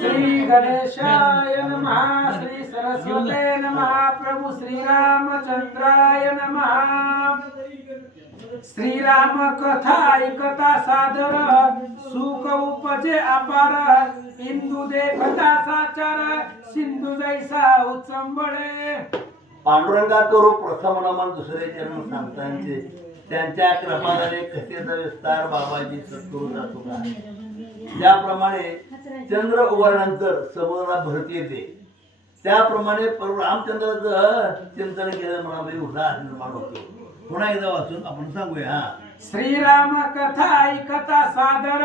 श्री गणेशाय नमः श्री सरस्वते नमः प्रभु श्री रामचंद्राय नमः श्रीराम कथा ऐकता सादर सुख उपजे अपार इंदू देखता साचार सिंधू जैसा उचंबळे पांडुरंगा करू प्रथम नमन दुसरे चरण संतांचे त्यांच्या कृपाने कथेचा विस्तार बाबाजी सद्गुरू जातो का ज्याप्रमाणे चंद्र उगवल्यानंतर समुद्राला भरती येते त्याप्रमाणे रामचंद्राचं चिंतन केलं मनामध्ये उल्हास निर्माण होतो. पुन्हा एकदा वाचून आपण सांगूया. श्रीराम कथा ऐकता सादर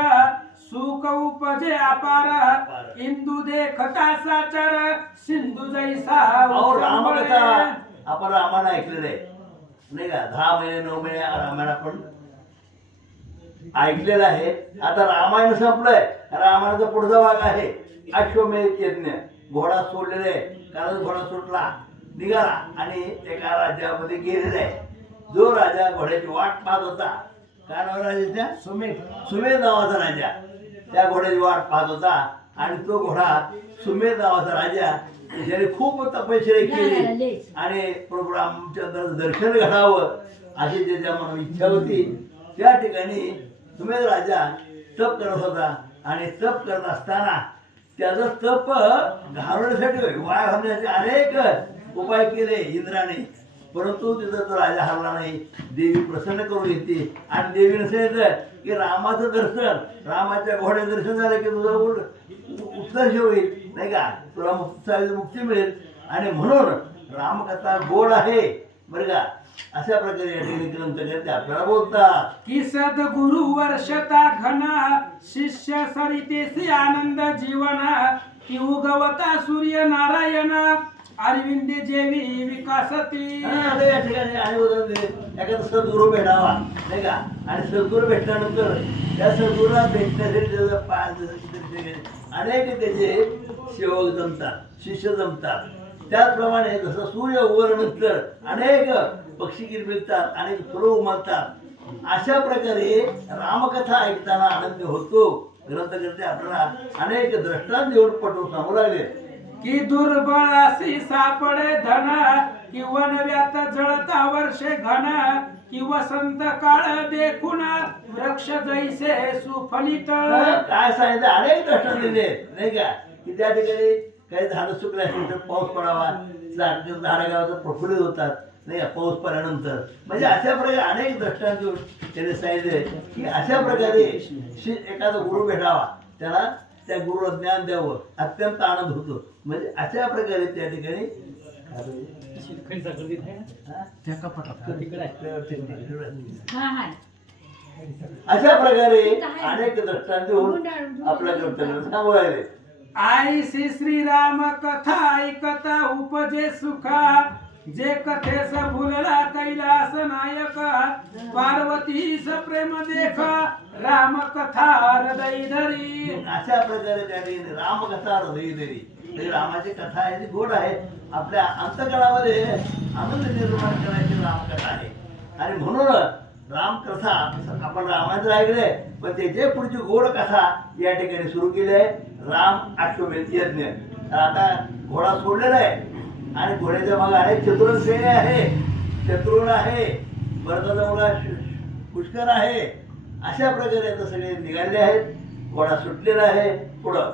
सुख उपजे अपार इंदू देखता साचार सिंधू जैसा रामकथा आपण रामायण ऐकलेलं आहे नाही का. 10 महिने 9 महिने रामायण आपण ऐकलेलं आहे. आता रामायण संपलंय. रामायणाचा पुढचा भाग आहे अश्वमेध यज्ञ. घोडा सोडलेला आहे कारण घोडा सुटला निघाला आणि एका राज्यामध्ये गेलेला आहे. जो राजा घोड्याची वाट पाहत होता काय नाव राजाच्या सुमेध नावाचा राजा त्या घोड्याची वाट पाहत होता आणि तो घोडा सुमेध नावाचा राजा ज्याने खूप तपश्चर्या केली आणि प्रभू रामचंद्राचं दर्शन घडावं अशी ज्याच्या मनात इच्छा होती त्या ठिकाणी सुमेध राजा तप करत होता आणि तप करत असताना त्याचं तप घालवण्यासाठी वाया घालण्यासाठी अनेक उपाय केले इंद्राने परंतु तिथं तो राजा हरला नाही. देवी प्रसन्न करून येते आणि देवीने सांगितलं की रामाचं दर्शन रामाच्या घोड्याचं दर्शन झालं की तुझं उत्कर्ष होईल नाही का तुला मुक्ती मिळेल आणि म्हणून रामकथा गोड आहे बरं का. अशा प्रकारे या ठिकाणी ग्रंथकर्ते आपल्याला बोलतात की सद्गुरु वर्षता घन शिष्य सरितेसी आनंद जीवन की उगवता सूर्य नारायण अरविंदे जेवी विकासती. या ठिकाणी आणि उदाहरण दिले एखादा सद्गुरू भेटावा नाही का आणि सद्गुरू भेटल्यानंतर त्या सद्गुरूला भेटण्यासाठी अनेक त्याचे सेवक जमतात शिष्य जमतात. त्याचप्रमाणे जसं सूर्य उगवल्यानंतर अनेक पक्षी किलबिलतात अनेक फुलं उमलतात. अशा प्रकारे रामकथा ऐकताना आनंद होतो. ग्रंथकर्ते आपल्याला अनेक दृष्टांत देऊन पटवून सांगू लागले की दुर्बळ अशी सापडे धन की वनव्यात जळता वर्षे घन की वसंत काळ देखून वृक्ष जैसे सुफलित. काय सांगितलं अनेक दृष्टांत दिले नाही का की त्या ठिकाणी काही झाडं सुकले असतील तर पाऊस पडावा झाडं गावात प्रफुल्लित होतात नाही का पाऊस पडल्यानंतर म्हणजे अशा प्रकारे अनेक दृष्टांत देऊन त्याने सांगितले की अशा प्रकारे एखादा गुरु भेटावा त्याला त्या गुरुला ज्ञान द्यावं अत्यंत आनंद होतो. म्हणजे अशा प्रकारे त्या ठिकाणी अशा प्रकारे अनेक दृष्टांत देऊन आपल्या ग्रंथाला सांगू आईसी श्रीराम कथा ऐकता उपजे सुखा जे कथेस भुलला कैलास नायक पार्वतीस प्रेम देख राम कथा हृदय धरी. अशा प्रकारे त्या ठिकाणी रामकथा हृदय धरी रामाची कथा आहे ती गोड आहे. आपल्या अंतकळामध्ये आनंद निर्माण करायची रामकथा आहे आणि म्हणून रामकथा आपण रामाचं ऐकलंय पण त्याचे पुढची गोड कथा या ठिकाणी सुरू केली आहे. राम अश्वमेध यज्ञ. आता घोडा सोडलेला आहे आणि घोड्याच्या मागे अनेक चतुर श्रेणी आहे शत्रुघ्न आहे भरताचा मुलगा पुष्कर आहे. अशा प्रकारे आता सगळे निघाले आहेत. घोडा सुटलेला आहे. पुढं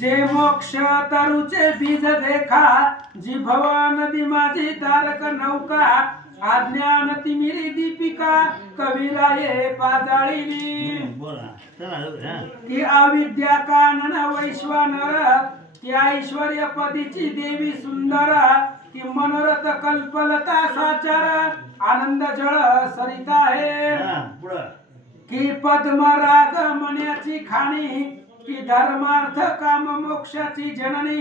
जे मोक्ष तरुचे बीज देखा जी भवा नदी माझी तारक नौका अज्ञान तिमिरी दीपिका कविराये पाजाळीनी. की अविद्या कानन वैश्वानर की ऐश्वर्य पदीची देवी सुंदर की मनोरथ कल्पलता साचार आनंद जळ सरिता आहे. की पद्म राग मण्याची खाणी की धर्मार्थ काम मोक्षाची जननी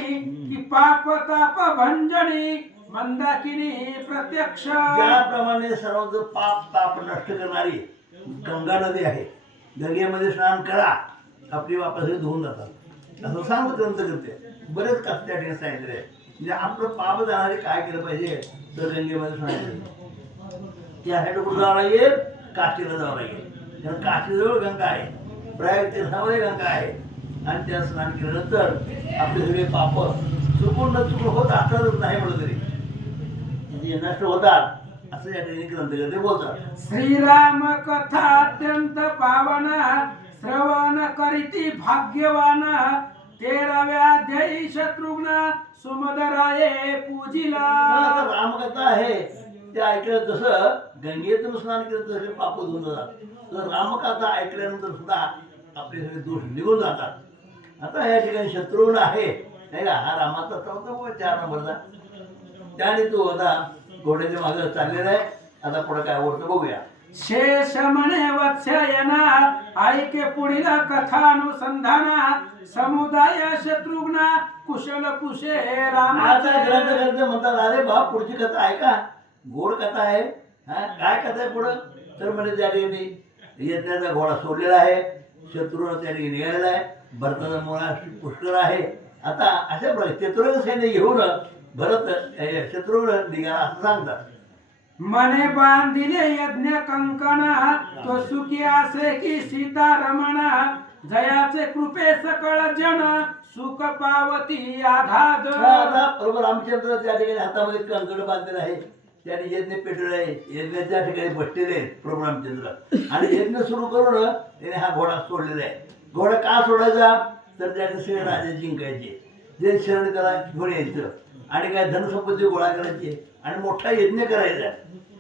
की पाप ताप भंजनी मंदाकिनी प्रत्यक्ष. ज्याप्रमाणे सर्व पाप ताप नष्ट करणारी गंगा नदी आहे. गंगेमध्ये स्नान करा आपली वापस धुवून जातात असं सांगू ग्रंथ करते. बरेच कष्ट त्या ठिकाणी सांगितले म्हणजे आपलं पाप जाणारे काय केलं पाहिजे तर गंगेमध्ये स्नान केलं. त्यासाठी कुठं जावं लागेल काशीला जावं लागेल कारण काशीजवळ गंगा आहे. प्रयाग तीर्थामध्ये गंगा आहे आणि त्या स्नान केल्यानंतर आपले सगळे पाप चुकून न चुकून होत असतातच नाही म्हटलं तरी म्हणजे नष्ट होतात असं या ठिकाणी ग्रंथकर्ते बोलतात. श्रीराम कथा अत्यंत पावन श्रवण करीती भाग्यवान 13व्या अध्यायी शत्रुघ्न सुमदराये पूजिला. आता रामकथा आहे ते ऐकलं जसं गंगेतून स्नान केलं तर सगळे पाप धुवून जातात, तर रामकथा ऐकल्यानंतर सुद्धा आपले सगळे दोष निघून जातात. आता या ठिकाणी शत्रुघ्न आहे नाही का, हा रामाचा चौथा 4 नंबरचा, त्याने तो होता घोड्याच्या मागे चाललेला आहे. आता पुढे काय होतं बघूया. शेष म्हणे वत्स्यायना ऐके पुढील कथानुसंधान समुदाय शत्रुघ्न कुशल कुशे आता रामाचे. ग्रंथकर्ते म्हणतात अरे बाप पुढची कथा आहे का, गोड कथा आहे. हा काय कथा आहे पुढं, तर म्हणजे त्या ठिकाणी यज्ञाचा घोडा सोडलेला आहे, शत्रूला त्या ठिकाणी निघालेला आहे, भरताचा मुळा पुष्कर आहे. आता अशा प्रकारे चतुरंग सैन्य घेऊन भरत शत्रूला निघाला असं सांगतात. मने बांधिले यज्ञ कंकण तो सुखी असे की सीता रमण जयाचे कृपे सकळ जन सुख पावती आघात. आता बरोबर रामचंद्र त्या ठिकाणी हातामध्ये कंकण बांधलेलं आहे, त्याने यज्ञ पेटलेला आहे, यज्ञाच्या ठिकाणी बसलेले आहेत प्रभू रामचंद्र आणि यज्ञ सुरू करून त्याने हा घोडा सोडलेला आहे. घोडा का सोडायचा, तर त्याने सगळे राजे जिंकायचे, जे शरण त्याला घेऊन यायचं आणि काय धनसंपत्ती गोळा करायची आणि मोठा यज्ञ करायचा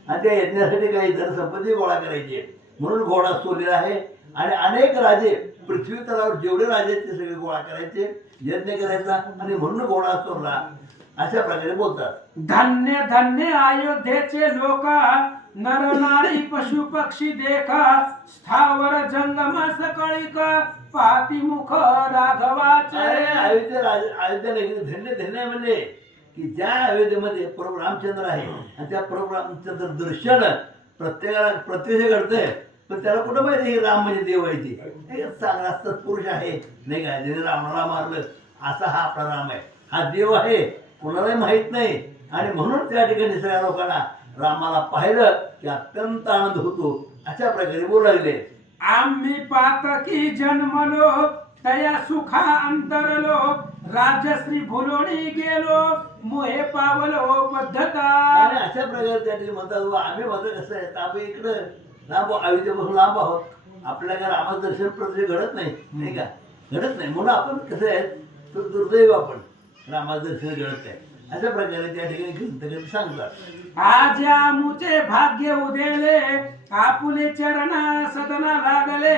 आणि त्या यज्ञासाठी काही धनसंपत्ती गोळा करायची म्हणून घोडा सोडलेला आहे. आणि अनेक राजे पृथ्वी तलावर जेवढे राजे आहेत ते सगळे गोळा करायचे, यज्ञ करायचा आणि म्हणून घोडा सोडला अशा प्रकारे बोलतात. धन्य धन्य अयोध्येचे लोक नर नारी पशु पक्षी देखा स्थावर जंगम सकळिक पाती मुख राघवाचे. अयोध्या नगरी धन्य धन्य म्हणजे की ज्या अयोध्येमध्ये प्रभू रामचंद्र आहे आणि त्या प्रभू रामचंद्र दर्शन प्रत्येकाला प्रत्यक्ष घडतंय, पण त्याला कुठं माहिती की राम म्हणजे देव आहे ते चांगला पुरुष आहे नाही का, ज्याने रामाला मारलं असा हा आपला राम आहे, हा देव आहे कोणालाही माहित नाही. आणि म्हणून त्या ठिकाणी सगळ्या लोकांना रामाला पाहिलं की अत्यंत आनंद होतो अशा प्रकारे बोलू लागले. आम्ही पातकी जन्मलो तया सुखा अंतरलो राजश्री भुलोणी गेलो मोहे पावलो बद्धता. आणि अशा प्रकारे त्या ठिकाणी म्हणतात आम्ही माझं कसं आहे आम्ही इकडं लांब अयोध्येपासून लांब आहोत, आपल्याला रामाचं दर्शन प्रत्यक्ष घडत नाही का, घडत नाही म्हणून आपण कसं आहे तो दुर्दैव आपण रामाचं दर्शन घडत आहे अशा प्रकारे त्या ठिकाणी ग्रंथकर्ते सांगतात. आज आमुचे भाग्य उदेले आपुले चरण सदना लागले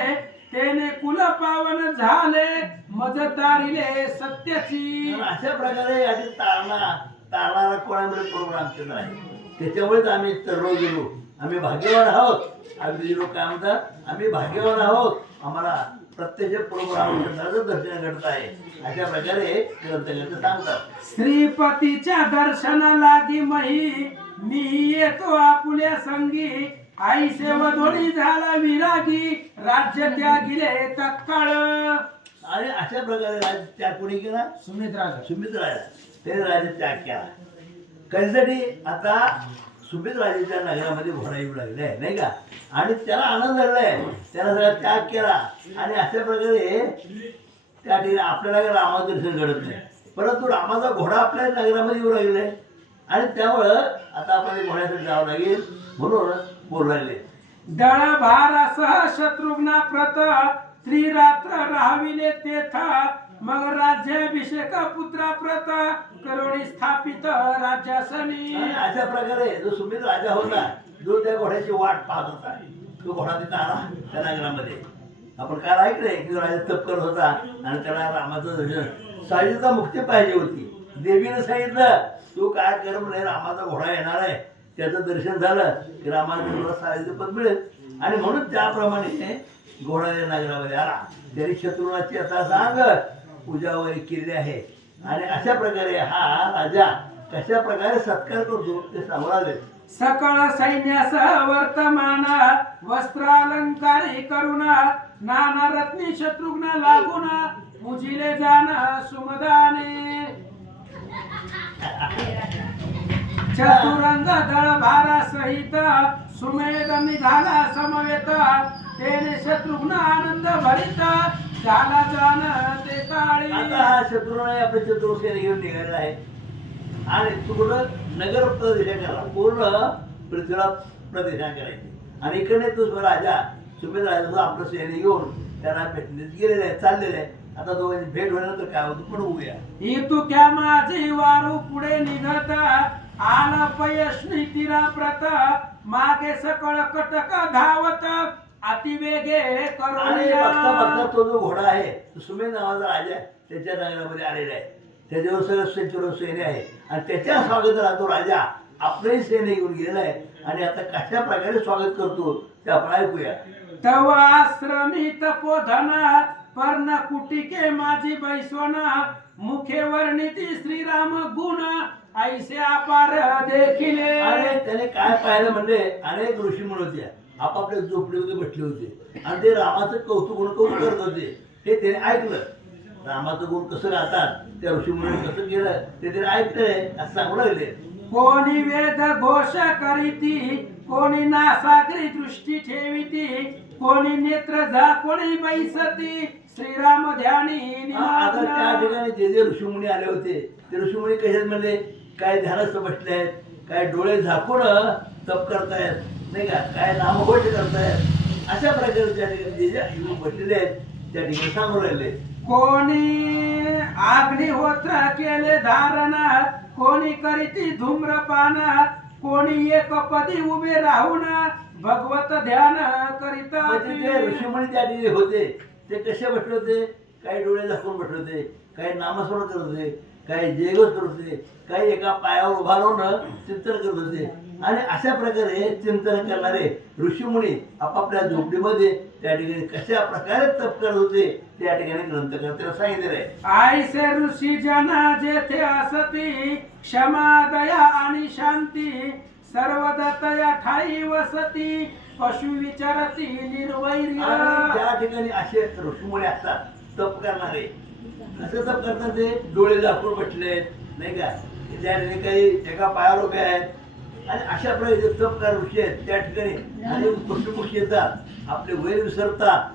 तेने कुल पावन झाले मज तारिले सत्याची. अशा प्रकारे या ठिकाणी तारणारा कोणामुळे प्रभू रामचंद्र आहे, त्याच्यामुळेच आम्ही तरलो गेलो, आम्ही भाग्यवान आहोत. अगदी लोक काय म्हणतात आम्ही भाग्यवान आहोत, आम्हाला प्रत्यक्ष प्रभू रामचंद्राचं दर्शन घडत आहे अशा प्रकारे ग्रंथकर्ते सांगतात. श्रीपतीच्या दर्शना लागी मही मी येतो आपुल्या संगी आई सेवधोडी झाला विरागी राज्य त्यागिले तत्काळ. आणि अशा प्रकारे राज त्याग कोणी केला, सुमित्राजा त्याने राज्य त्याग केला. कशासाठी, आता सुमित्राजाच्या नगरामध्ये घोडा येऊ लागले आहे नाही का, आणि त्याला आनंद झालाय, त्याला सगळा त्याग केला. आणि अशा प्रकारे त्या ठिकाणी आपल्याला रामाचं दर्शन घडत नाही, परंतु रामाचा घोडा आपल्या नगरामध्ये येऊ लागले आणि त्यामुळं आता आपल्याला घोड्यासाठी जावं लागेल म्हणून बोलू लागले. दळ भारासह शत्रुघ्ना प्रत त्रिरात्र राहाविले तेथा मग राज्याभिषेक पुत्रा प्रत करोडी स्थापित राज्यासनी. आणि अशा प्रकारे जो सुमित राजा होता, जो त्या घोड्याची वाट पाहत होता, तो घोडा तिथं आला त्या नगरामध्ये. आपण काल ऐकलंय की राजा तप करत होता आणि त्याला रामाचं दर्शन साईचा मुक्ती पाहिजे होती. देवीनं सांगितलं तू काय कर म्हणे, रामाचा घोडा येणार आहे, त्याचं दर्शन झालं की रामाचं साईचं पद मिळेल. आणि म्हणून त्याप्रमाणे घोडा या नगरामध्ये आला. तरी शत्रुघ्नाची आता सांग पूजा वगैरे केलेली आहे. आणि अशा प्रकारे हा राजा कशा प्रकारे सत्कार करतो ते सांगू लागले. सकळ सैन्यासह वर्तमान वस्त्रालंकारी करुण नाना रत्नी शत्रुघ्न लागून पूजिले जाण सुमदाने. चतुरंग दळ भारा सहित सुमेध निघाला समवेत तेने शत्रुघ्न आनंद भरित झाला जाण ते काळी. आता हा शत्रुने आपले शत्रुसेना घेऊन निघालेला आहे आणि तू कुठं नगर प्रदक्षिणा करा, पूर्ण पृथ्वीला प्रदक्षिणा करायची. आणि इकडे तू राजा सुमेध राजा आपलं सैन्य घेऊन त्याला भेटण्यात गेलेलं आहे, चाललेलं आहे. आता दोघांची भेट होण्यानंतर काय होतं पण बघूया. ही तू क्या माझी वारू पुढे निघत आला पयशनी तीरा प्रत मागे सकळ कटक धावत अतिवेगे आणि करुणिया. बघता बघता तो जो घोडा आहे तो सुमेध नावाचा राजा आहे, त्याच्या नगरामध्ये आलेला आहे. त्याच्यावर सगळं सैन्य आहे आणि त्याच्या स्वागताला तो राजा आपलंही सैन्य घेऊन गेलेला आहे. आणि आता कशा प्रकारे स्वागत करतो ते आपण ऐकूया. तव आश्रमी तपोधन पर्ण कुटिके माझी बैसोना मुखे वर्णिती श्रीराम गुण ऐसे अपार देखिले. आणि त्याने काय पाहिलं म्हणजे अनेक ऋषी मुनी होते, आपापल्या झोपडीमध्ये बसले होते आणि ते रामाचं कौतुक करत होते. हे त्याने ऐकलं. रामाचं गुण कसं गातात त्या ऋषी मुनी कसं केलं ते त्याने ऐकलंय असं सांगू लागले. कोणी वेद घोष करीती कोणी नासागरी दृष्टी ठेविती कोणी नेत्र झाकोणी बैसती श्रीराम ध्यानी आता त्या निमग्न. ठिकाणी जे ऋषीमुनी आले होते ते ऋषीमुनी कशात म्हणले, काय ध्यानस्थ बसले आहेत, काय डोळे झाकून तप करतायत नाही का, काय नामघोष करतायत. अशा प्रकारे त्या ठिकाणी जे युवक बसलेले आहेत त्या ठिकाणी सांगू राहिले. कोणी अग्निहोत्र केले धारण कोणी करीती धूम्रपान कोणी एक पदी उभे राहून भगवत ध्यान करिता. म्हणजे ते ऋषीमुनी त्या ठिकाणी होते ते कसे बसले होते, काही डोळे झाकून बसले होते, काही नामस्मरण करत होते, काही जयघोष करत होते, काही एका पायावर उभा राहून चिंतन करत होते. आणि अशा प्रकारे चिंतन करणारे ऋषीमुनी आपापल्या झोपडीमध्ये त्या ठिकाणी कशा प्रकारे तप करत होते त्या ठिकाणी ग्रंथकर्त्याला सांगितलेलं आहे. ऐसे ऋषी जना जेथे असती क्षमा दया आणि शांती सर्वदतया ठाई वसती पशु विचारती निर्वैर्य. आणि त्या ठिकाणी असे ऋषीमुनी असतात तप करणारे. कसं तप करतात ते, डोळे झाकून बसले नाही का, त्या ठिकाणी काही एका पायावर उभे आहेत. आणि अशा प्रकारे तपकार ऋषी आहेत त्या ठिकाणी अनेक पशुपक्षी येतात, आपले वैर विसरतात.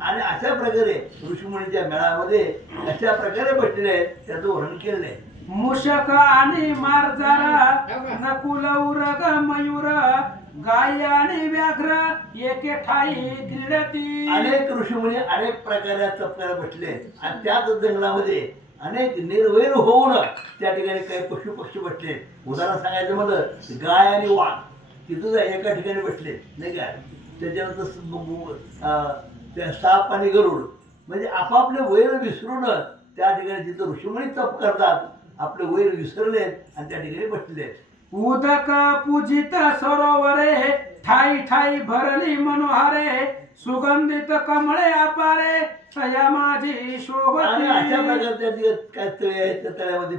आणि अशा प्रकारे ऋषीमुनीच्या मेळामध्ये अशा प्रकारे बसलेले आहेत त्याचं वर्णन केलेलं आहे. मूषक आणि मार्जारा नकुल उरग मयूर गाय आणि व्याघ्र एके ठाई क्रीडती. अनेक ऋषीमुनी अनेक प्रकारे तपकारा बसले आणि त्याच जंगलामध्ये अनेक निर्वैर होऊन त्या ठिकाणी काही पशु पक्षी बसले. उदाहरण सांगायचं म्हणलं गाय आणि वाघ तिथं एका ठिकाणी बसले नाही का. त्याच्यानंतर त्या साप आणि गरुड म्हणजे आपापले वैर विसरून त्या ठिकाणी जिथं ऋषीमुनी तप करतात आपले वैर विसरलेत आणि त्या ठिकाणी बसलेत. उदक पूजित सरोवरे ठाई ठाई भरली मनोहारे सुगंधित कमळे अपारे तया माझी आणि अशा शोभती. प्रकारच्या जे काय तळे आहेत त्या तळ्यामध्ये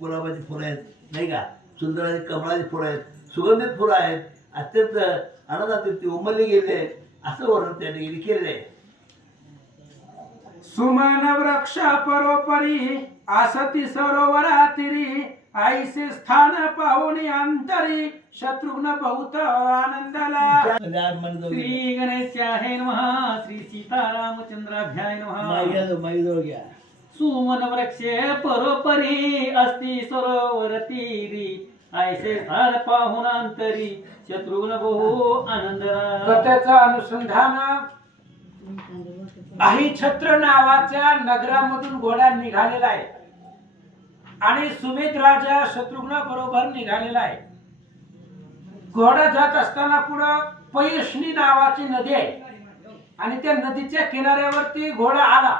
गुलाबाची फुलं आहेत नाही का, सुंदर अशी कमळाची फुलं आहेत, सुगंधित फुलं आहेत, अत्यंत आनंदात ती उमलली गेले असं वर्णन त्या ठिकाणी केलेलं आहे. सुमन वृक्ष परोपरी आसती सरोवरा तिरी ऐसे स्थान पाहुणी अंतरी शत्रुघ्न बहुत आनंदाला. श्री गणेशाय नमः. श्री सीतारामचंद्राभ्याय नमः. सुमन वृक्षे परोपरी अस्ति सरोवर तीरी ऐसे स्थान पाहुणांतरी शत्रुघ्न बहु आनंदला. कथेचं अनुसंधान अहिछत्र नावाच्या नगरामधून घोडा निघालेला आहे आणि सुमेध राजा शत्रुघ्न बरोबर निघालेला आहे. घोडा जात असताना पुढं पयशनी नावाची नदी आहे आणि त्या नदीच्या किनाऱ्यावरती घोडा आला.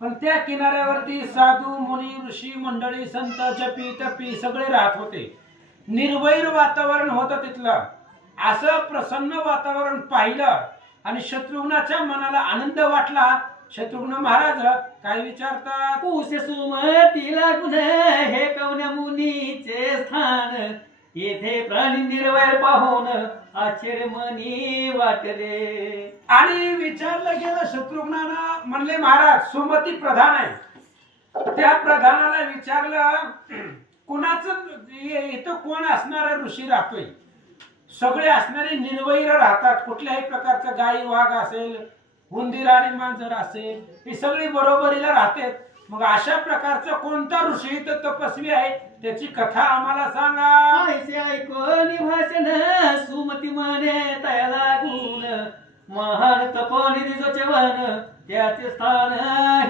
पण त्या किनाऱ्यावरती साधू मुनी ऋषी मंडळी संत जपी तपी सगळे राहत होते. निर्वैर वातावरण होतं तिथलं. असं प्रसन्न वातावरण पाहिलं आणि शत्रुघ्नाच्या मनाला आनंद वाटला. शत्रुघ्न महाराज काय विचारतात. उसे सुमती लागून हे कवन्या मुनीचे स्थान येथे प्राणी निर्वैर पाहून आश्चर्य मनी वाटले. आणि विचारलं गेलं शत्रुघ्नानं. म्हणले महाराज सुमती प्रधान आहे. त्या प्रधानाला विचारलं कुणाचं इथं कोण असणारा ऋषी राहतोय. सगळे असणारे निर्वैर राहतात. कुठल्याही प्रकारचं गाई वाघ असेल उंदीर आणि मांजर असे ही सगळी बरोबरीला राहते. मग अशा प्रकारचा कोणता ऋषी तर तपस्वी आहे त्याची कथा आम्हाला सांगा. ऐसे ऐकोनी भाषण सुमती म्हणे तया लागून महान तपोनिधी जो चवन त्याचे स्थान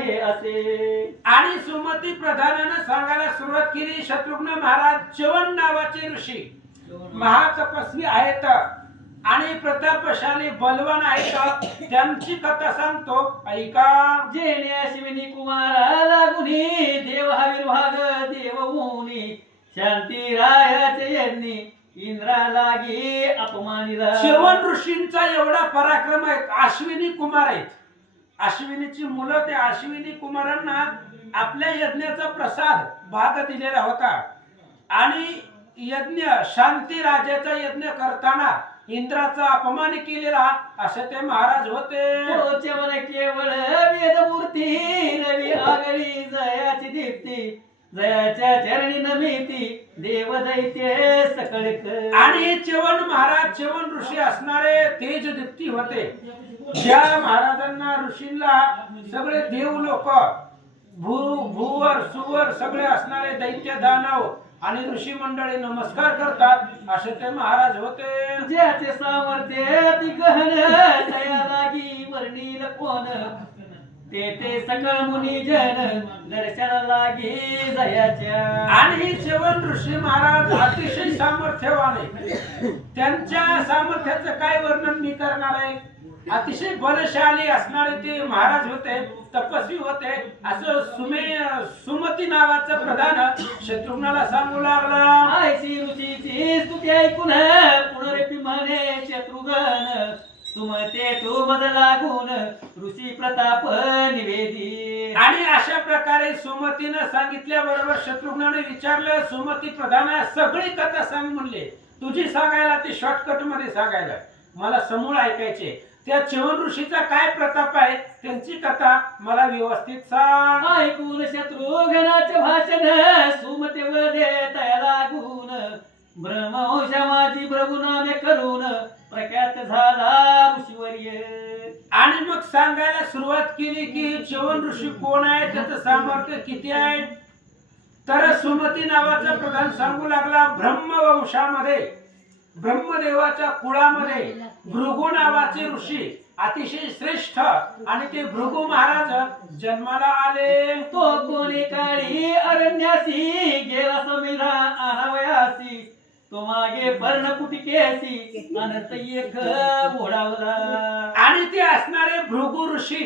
हे असे. आणि सुमती प्रधानानं सांगायला सुरुवात केली. शत्रुघ्न महाराज च्यवन नावाचे ऋषी महातपस्वी आहेत आणि प्रतापशाली बलवान आहेत. त्यांची कथा सांगतो ऐका. जेणे अश्विनी कुमारा लागुनी देव आविर्भाग देव होऊनी शांती रायाचे यज्ञी इंद्रा लागी अपमानिला. च्यवन ऋषींचा एवढा पराक्रम आहे. अश्विनी कुमार आहेत. अश्विनीची मुलं त्या अश्विनी कुमारांना आपल्या यज्ञाचा प्रसाद भाग दिलेला होता आणि यज्ञ शांती राजाचा यज्ञ करताना इंद्राचा अपमान केलेला असे ते महाराज होते. तो चवन केवळ वेदमूर्ती रवी आगळी जयाची दीप्ती जयाच्या चरणी नमिती देव दैत्य सकळक. आणि च्यवन महाराज च्यवन ऋषी असणारे तेज दीप्ती होते. ज्या महाराजांना ऋषींना सगळे देव लोक भूवर सुवर सगळे असणारे दैत्य दानव आणि ऋषी मंडळी नमस्कार करतात असे ते महाराज होते. ज्याचे सामर्थ्य अति गहन दया लागी वर्णील कोण ते सकळ मुनी जन दर्शना लागी जयाच्या. आणि हे च्यवन ऋषी महाराज अतिशय सामर्थ्यवान आहे. त्यांच्या सामर्थ्याचं काय वर्णन मी करणार आहे. अतिशय बलशाली असणारे ते महाराज होते. तपस्वी होते. असं सुमती नावाचा प्रधान शत्रुघ्नाला सांगू लागला. ऐशी ऋषीची स्तुती ऐकून पुनरेपी म्हणे शत्रुघ्न सुमते तू मज लागून ऋषी प्रताप निवेदी. आणि अशा प्रकारे सुमतीनं सांगितल्याबरोबर शत्रुघ्नाने विचारलं. सुमती प्रधान सगळी कथा सांग म्हणले. तुझी सांगायला ती शॉर्टकट मध्ये सांगायला मला समूळ ऐकायचे. त्या च्यवन ऋषीचा काय प्रताप आहे त्यांची कथा मला व्यवस्थित सांग. ऐकून शत्रुघ्नाचे भाषण सुमते वदे तया लागून ब्रह्मवंश माझी प्रभुनामे करून प्रख्यात झाला ऋषीवर्य. आणि मग सांगायला सुरुवात केली की च्यवन ऋषी कोण आहे त्याचं सामर्थ्य किती आहे. तर सुमती नावाचा प्रधान सांगू लागला. ब्रह्मवंशामध्ये ब्रह्मदेवाच्या कुळामध्ये भृगु नावाचे ऋषी अतिशय श्रेष्ठ आणि ते भृगु महाराज जन्माला आले. तो कोणी काळी अरण्यासी गेला समिधा आणावयासी तो मागे पर्णकुटी केसी अनंत एक घोडावला. आणि ते असणारे भृगु ऋषी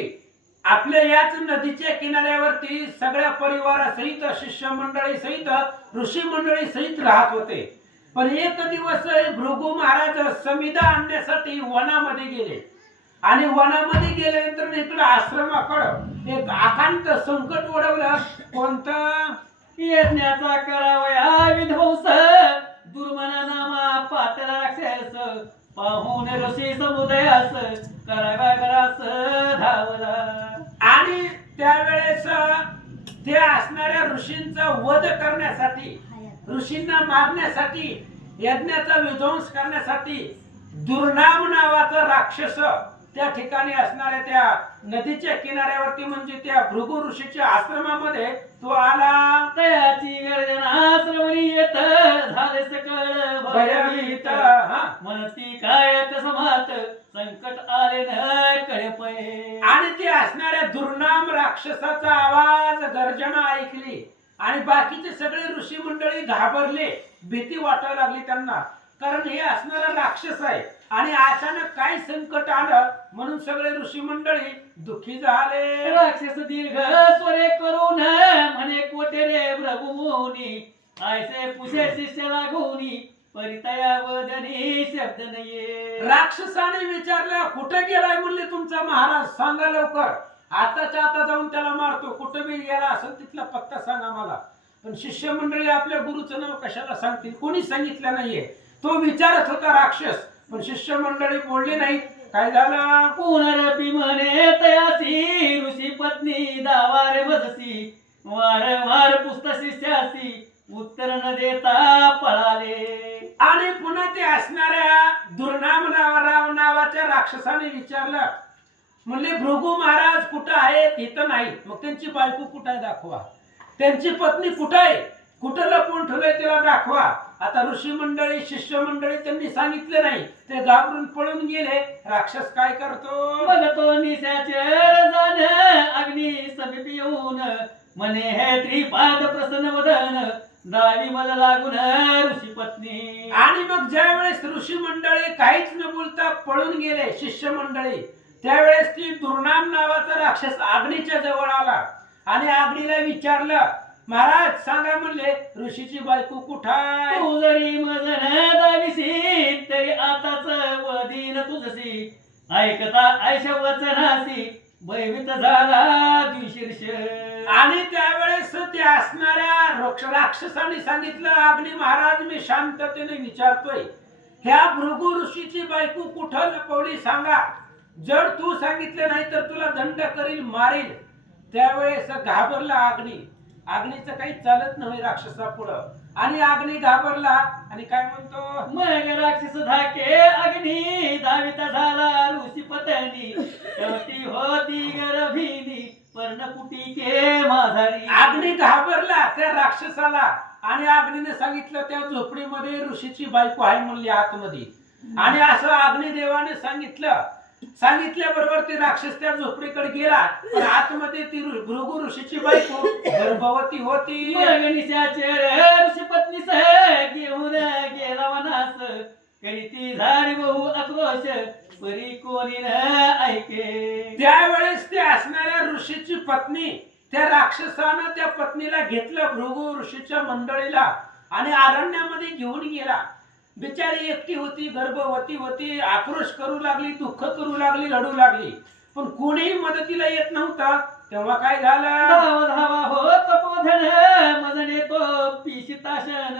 आपल्या याच नदीच्या किनाऱ्यावरती सगळ्या परिवारासहित शिष्य मंडळी सहित ऋषी मंडळी सहित राहत होते. पण एक दिवस भृगु महाराज समिधा आणण्यासाठी वनामध्ये गेले आणि वनामध्ये गेल्यानंतर इकडे आश्रमाकडे एक आकांत संकट ओढवलं. कोणतं. यज्ञाचा करावया विध्वंस दुर्मना नामा पातळ राक्षस पाहून ऋषी समुदयास कराव्या घरास धावला. आणि त्यावेळेस ते असणाऱ्या ऋषींचा वध करण्यासाठी ऋषींना मारण्यासाठी यज्ञाचा विध्वंस करण्यासाठी दुर्नाम नावाचा राक्षस त्या ठिकाणी असणाऱ्या त्या नदीच्या किनाऱ्यावरती म्हणजे त्या भृगु ऋषीच्या आश्रमामध्ये तो आला. तयाची गर्जना श्रवणी येत झाले सकळ भयभीत म्हणती काय कसमात संकट आले न कळपय. आणि ती असणाऱ्या दुर्नाम राक्षसाचा आवाज गर्जना ऐकली आणि बाकीचे सगळे ऋषी मंडळी घाबरले. भीती वाटायला लागली त्यांना. कारण हे असणारा राक्षस आहे आणि अचानक काय संकट आलं म्हणून सगळे ऋषी मंडळी दुःखी झाले. राक्षस दीर्घ स्वरे करून म्हणे कोटे रे भृगुमुनी ऐसे पुषे शिष्य लागूनी परितया वदनी शब्द नये. राक्षसाने विचारलं कुठे गेलाय म्हणले तुमचा महाराज सांगा लवकर. आताच्या आता जाऊन त्याला मारतो. कुठे बी गेला असेल तिथला पत्ता सांगा मला. पण शिष्य मंडळी आपल्या गुरुचं नाव कशाला सांगतील. कोणी सांगितलं नाहीये. तो विचारत होता राक्षस पण शिष्य मंडळी बोलली नाही. काय झालं. पुनरपी म्हणे तयासी ऋषी पत्नी दावारे बससी वारंवार पुस्त शिष्यासी उत्तर न देता पळाले. आणि पुन्हा ते असणाऱ्या दुर्नाम नावाच्या राक्षसाने विचारलं म्हणले भृगू महाराज कुठं आहेत? इथं नाही. मग त्यांची बायको कुठं आहे दाखवा. त्यांची पत्नी कुठं आहे? कुठं लपवून ठेवलंय तिला दाखवा. आता ऋषी मंडळी शिष्य मंडळी त्यांनी सांगितले नाही, ते घाबरून पळून गेले. राक्षस काय करतो? मग तो निशाचे रजान अग्नी समीप येऊन म्हणे हे त्रिपाद प्रसन्न वदन दावी मला लागून ऋषी पत्नी. आणि मग ज्या वेळेस ऋषी मंडळी काहीच न बोलता पळून गेले शिष्य मंडळी, त्यावेळेस ती दुर्नाम नावाचा राक्षस अग्नीच्या जवळ आला आणि अग्नीला विचारलं, महाराज सांगा म्हणले ऋषीची बायको कुठं? तू जरी मजन दाविसी तरी आताच वदीन तुझसी ऐकता ऐशा वचनासी भयभीत झाला द्विशीर्ष. आणि त्यावेळेस ते असणाऱ्या राक्षसाने सांगितलं, अग्नी महाराज मी शांततेने विचारतोय, ह्या भृगु ऋषीची बायको कुठं लपवली सांगा. जर तू सांगितलं नाही तर तुला दंड करील, मारील. त्यावेळेस घाबरला अग्नी. अग्नीचं काही चालत नव्हे राक्षसापुढं. आणि अग्नी घाबरला आणि काय म्हणतो, मग राक्षस धाके अग्नी धाविता झाला ऋषी पत्नी होती होती गर्भिणी पर्णकुटी के माझारी. अग्नी घाबरला त्या राक्षसाला आणि अग्नीने सांगितलं त्या झोपडीमध्ये ऋषीची बायको आहे म्हणली आतमध्ये. आणि असं अग्निदेवाने सांगितल्याबरोबर ती राक्षस त्या झोपडीकडे गेला, पण आतमध्ये ती भृगु ऋषीची बायको गर्भवती होती. निशाचे ऋषी पत्नी सह घेऊन गेला वनास करी ती झाडी बहु आक्रोश परी कोणी न ऐके. त्यावेळेस ते असणाऱ्या ऋषीची पत्नी, त्या राक्षसानं त्या पत्नीला घेतलं भृगु ऋषीच्या मंडळीला आणि अरण्यामध्ये घेऊन गेला. बिचारी एकटी होती, गर्भवती होती, आक्रोश करू लागली, दुःख करू लागली, रडू लागली, पण कोणीही मदतीला येत नव्हता. तेव्हा काय झालं, धावा धावा हो तपोधन मजणे तो पिशिताशन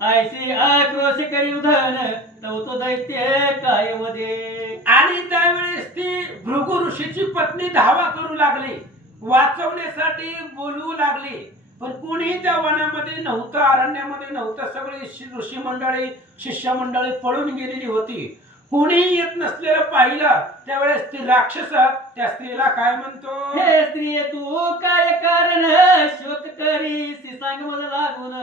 ऐशी आक्रोश करी उधन तो दैत्य काय मध्ये. आणि त्यावेळेस ती भृगु ऋषीची पत्नी धावा करू लागली, वाचवण्यासाठी बोलवू लागली, पण कोणीही त्या वनामध्ये नव्हतं, अरण्यामध्ये नव्हतं. सगळी ऋषी मंडळी शिष्य मंडळी पळून गेलेली होती. कोणीही येत नसलेलं पाहिलं. त्यावेळेस ती राक्षस त्या स्त्रीला काय म्हणतो, हे स्त्रिये तू काय कारण शोक करी सांग मला लागून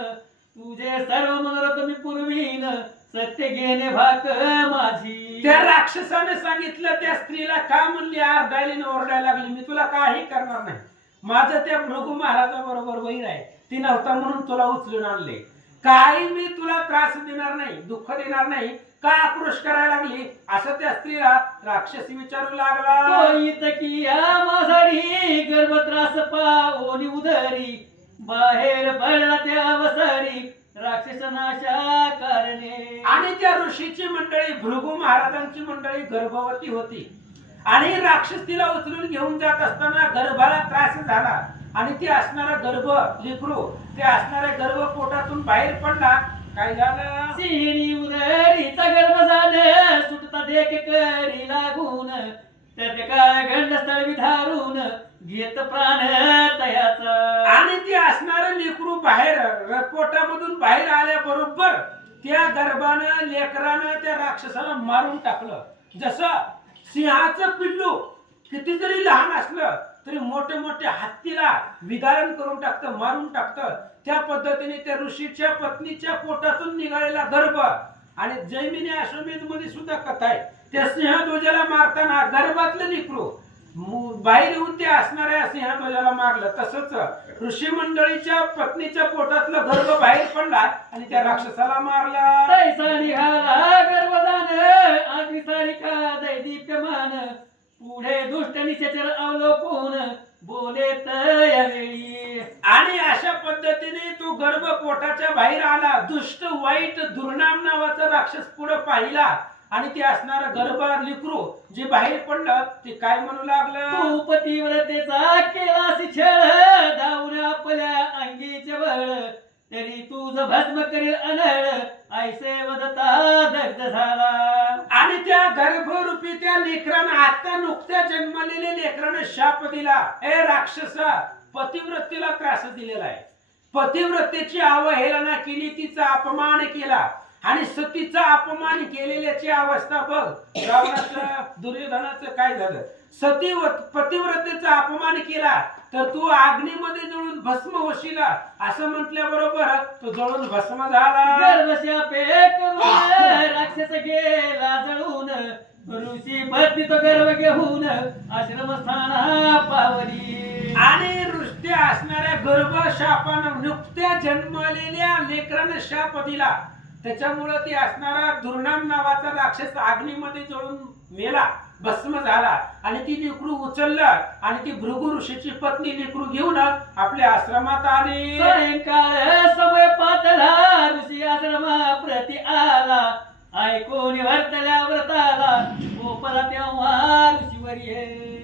तुझे सर्व मनोरथ मी पुरवीन सत्य घेणे भाक माझी. त्या राक्षसाने सांगितलं त्या स्त्रीला, का म्हणली आरडायला ओरडायला लागली, मी तुला काही करणार नाही. माझं त्या भृगु महाराजा बरोबर वैर आहे, ती नव्हता म्हणून तुला उचलून आणले. काही मी तुला त्रास देणार नाही, दुःख देणार नाही. का आक्रोश करायला लागली असं त्या स्त्रीला राक्षसी विचारू लागला. माझारी गर्भ त्रास पाओनी उदरी बाहेर पडला त्या अवसरी राक्षस नाशा कारणे. आणि त्या ऋषीची मंडळी भृगु महाराजांची मंडळी गर्भवती होती आणि राक्षस तिला उचलून घेऊन जात असताना गर्भाला त्रास झाला आणि ती असणारा गर्भ लेकरू ते असणाऱ्या गर्भ पोटातून बाहेर पडला. काय झालं, सिंहिणी उदरीचा गर्भ झालं सुटता देख करी लागून त्यात काळ गंडस्थळ विधारून घेत प्राण तयाचा. आणि ती असणारं लेकरू बाहेर पोटामधून बाहेर आल्याबरोबर त्या गर्भानं लेकरानं त्या राक्षसाला मारून टाकलं. जसं सिंहाचं पिल्लू किती जरी लहान असलं तरी मोठे मोठे हत्तीला विदारण करून टाकतं, मारून टाकतं. त्या पद्धतीने त्या ऋषीच्या पत्नीच्या पोटातून निघालेला गर्भ आणि जैमिनी अश्वमेध मध्ये सुद्धा कथा आहे, त्या सिंहध्वजाला मारताना गर्भातलं लेकरू बाहेर येऊन ते असणाऱ्या सिंहध्वजाला मारलं. तसंच ऋषी मंडळीच्या पत्नीच्या पोटातलं गर्भ बाहेर पडला आणि त्या राक्षसाला मारला. तैसा निघाला गर्भदान अग्निसारिका दैदीप्यमान पुढे दुष्ट निशाचर अवलोकून बोलेत यावेळी. आणि अशा पद्धतीने तो गर्भ पोटाच्या बाहेर आला. दुष्ट वाईट दुर्नाम नावाचा राक्षस पुढे पाहिला आणि ते असणार गर्भ लेकरू जे बाहेर पडलं ते काय म्हणू लागलं, तू पतिव्रतेचा केलासी छळ धावून आपल्या अंगीचे बळ तरी तुझ भस्म करील अनळ ऐसे वदता दग्ध झाला. आणि त्या गर्भरूपी त्या लेकरानं आता नुकत्या जन्मलेल्या लेकरानं शाप दिला, ए राक्षसा पतिव्रतेला त्रास दिलेला आहे, पतिव्रतेची अवहेलना केली, तिचा अपमान केला आणि सतीचा अपमान केलेल्याची अवस्था बघ. रावणाचं दुर्योधनाचं काय झालं. सती पतिव्रतेचा अपमान केला तर तू अग्नीमध्ये जळून भस्म होशील असं म्हटल्याबरोबर तो जळून भस्म झाला. गर्वशापे करून राक्षस गेला जळून ऋषी पत्नी तो गर्व घेऊन आश्रमस्थाना पावली. आणि नुसते असणाऱ्या गर्भशापानं नुकत्या जन्मलेल्या लेकरानं शाप दिला. त्याच्यामुळं ती असणारा दुर्नाम नावाचा राक्षस अग्नीमध्ये जळून मेला, भस्म झाला. आणि ती लेकरू उचललं आणि ती भृगु ऋषीची पत्नी लेकरू घेऊन आपल्या आश्रमात आली. सायंकाळ समय पातला ऋषी आश्रमा प्रति आला ऐकून वर्तल्या व्रताला गोपाला तेव्हा ऋषीवर्य.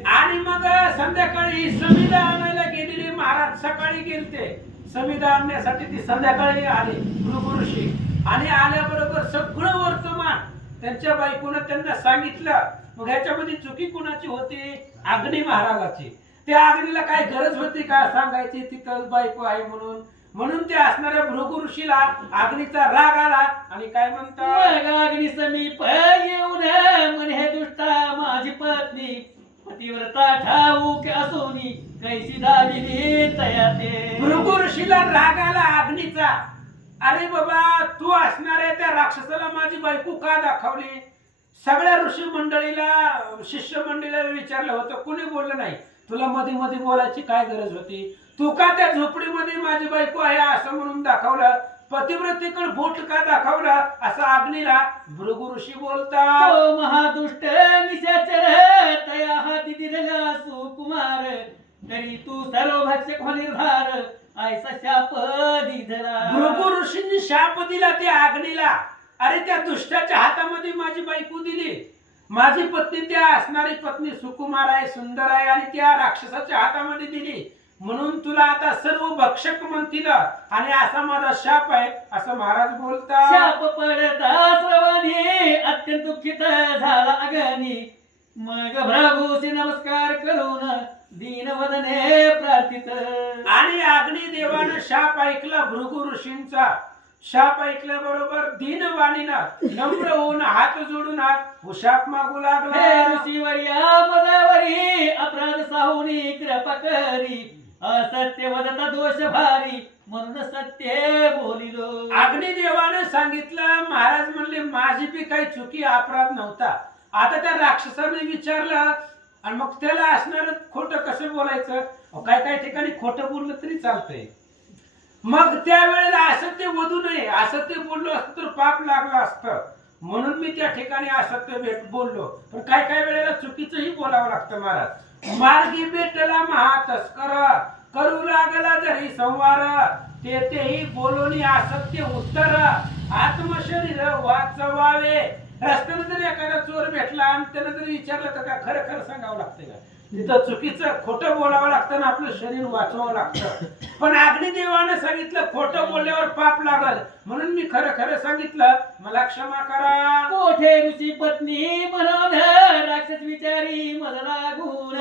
आणि मग संध्याकाळी समिधा आणायला गेलेली. महाराज सकाळी गेलते समिधा आणण्यासाठी, ती संध्याकाळी आली भृगु ऋषी. आणि आल्याबरोबर सगळं वर्तमान त्यांच्या बायकोनं त्यांना सांगितलं. मग ह्याच्यामध्ये चुकी कुणाची होती. अग्नी महाराजाची. त्या अग्नीला काय गरज होती का सांगायची तिथं बायको आहे म्हणून. म्हणून ते असणाऱ्या भृगु ऋषीला अग्नीचा राग आला आणि काय म्हणतात. अग्नी समीप येऊन म्हणे दुष्टा माझी पत्नी पतिव्रता ठाऊक असोनी कैसी दाविली तयाते. भृगु ऋषीला राग आला अग्नीचा. अरे बाबा तू असणाऱ्या त्या राक्षसाला माझी बायको का दाखवली. सगळ्या ऋषी मंडळीला शिष्य मंडळीला विचारलं होतं, कोणी बोललं नाही. तुला मध्ये मध्ये बोलायची काय गरज होती. तू का त्या झोपडीमध्ये माझी बायको आहे असं म्हणून दाखवलं. पतिव्रतेकडे बोट का दाखवलं असं अग्नीला भृगु ऋषी बोलतात. तो महादुष्ट निशाचर तया हाती दिलेला सुकुमार तरी तू सर्व भक्षक हो निर्धार ऐसा शाप दिधला. भृगु ऋषींनी शाप दिला त्या अग्नीला. अरे त्या दुष्टाच्या हातामध्ये माझी बायको दिली. माझी पत्नी त्या असणारी पत्नी सुकुमार आहे, सुंदर आहे आणि त्या राक्षसाच्या हातामध्ये दिली. म्हणून तुला आता सर्व भक्षक म्हणतील आणि असा माझा शाप आहे असं महाराज बोलतात. शाप पडता श्रवणी अत्यंत दुःखित झाला अग्नी. मग भृगुशी नमस्कार करून दीनवदने प्रार्थित. आणि अग्नी देवानं शाप ऐकला भृगु ऋषींचा. शाप ऐकल्याबरोबर दीनवाणीनं नम्र होऊन हात जोडून शाप मागू लागला. हे ऋषीवर्या मदावरी अपराध साहुनी कृपा करी असत्य वदता दोष भारी म्हणून सत्य बोलिलो. अग्निदेवाने सांगितलं. महाराज म्हणले माझी बी काही चुकी अपराध नव्हता. आता त्या राक्षसाने विचारलं आणि मग त्याला असणार खोटं कसं बोलायचं. काय काय ठिकाणी खोटं बोललं तरी चालतंय. मग त्यावेळेला असत्य वधू नये. असत्य बोललो असतं तर पाप लागलं असतं. म्हणून मी त्या ठिकाणी असत्य बोललो. पण काय काय वेळेला चुकीचंही बोलावं लागतं महाराज. मार्गी भेटला महातस्कर करू लागला जरी संवार तेही बोलोनी असत्य उत्तर आत्मशरीर वाचवावे. रस्त्याने जर एखादा चोर भेटला आणि त्यानं जर विचारलं तर काय खरं खरं सांगावं लागतं का. तिथं चुकीचं खोटं बोलावं लागतं ना आपलं शरीर वाचवावं लागतं. पण अग्निदेवानं सांगितलं खोटं बोलल्यावर पाप लागल म्हणून मी खरं खरं सांगितलं. मला क्षमा करा. कोठे ऋषी पत्नी म्हणून राक्षस विचारी मला लागून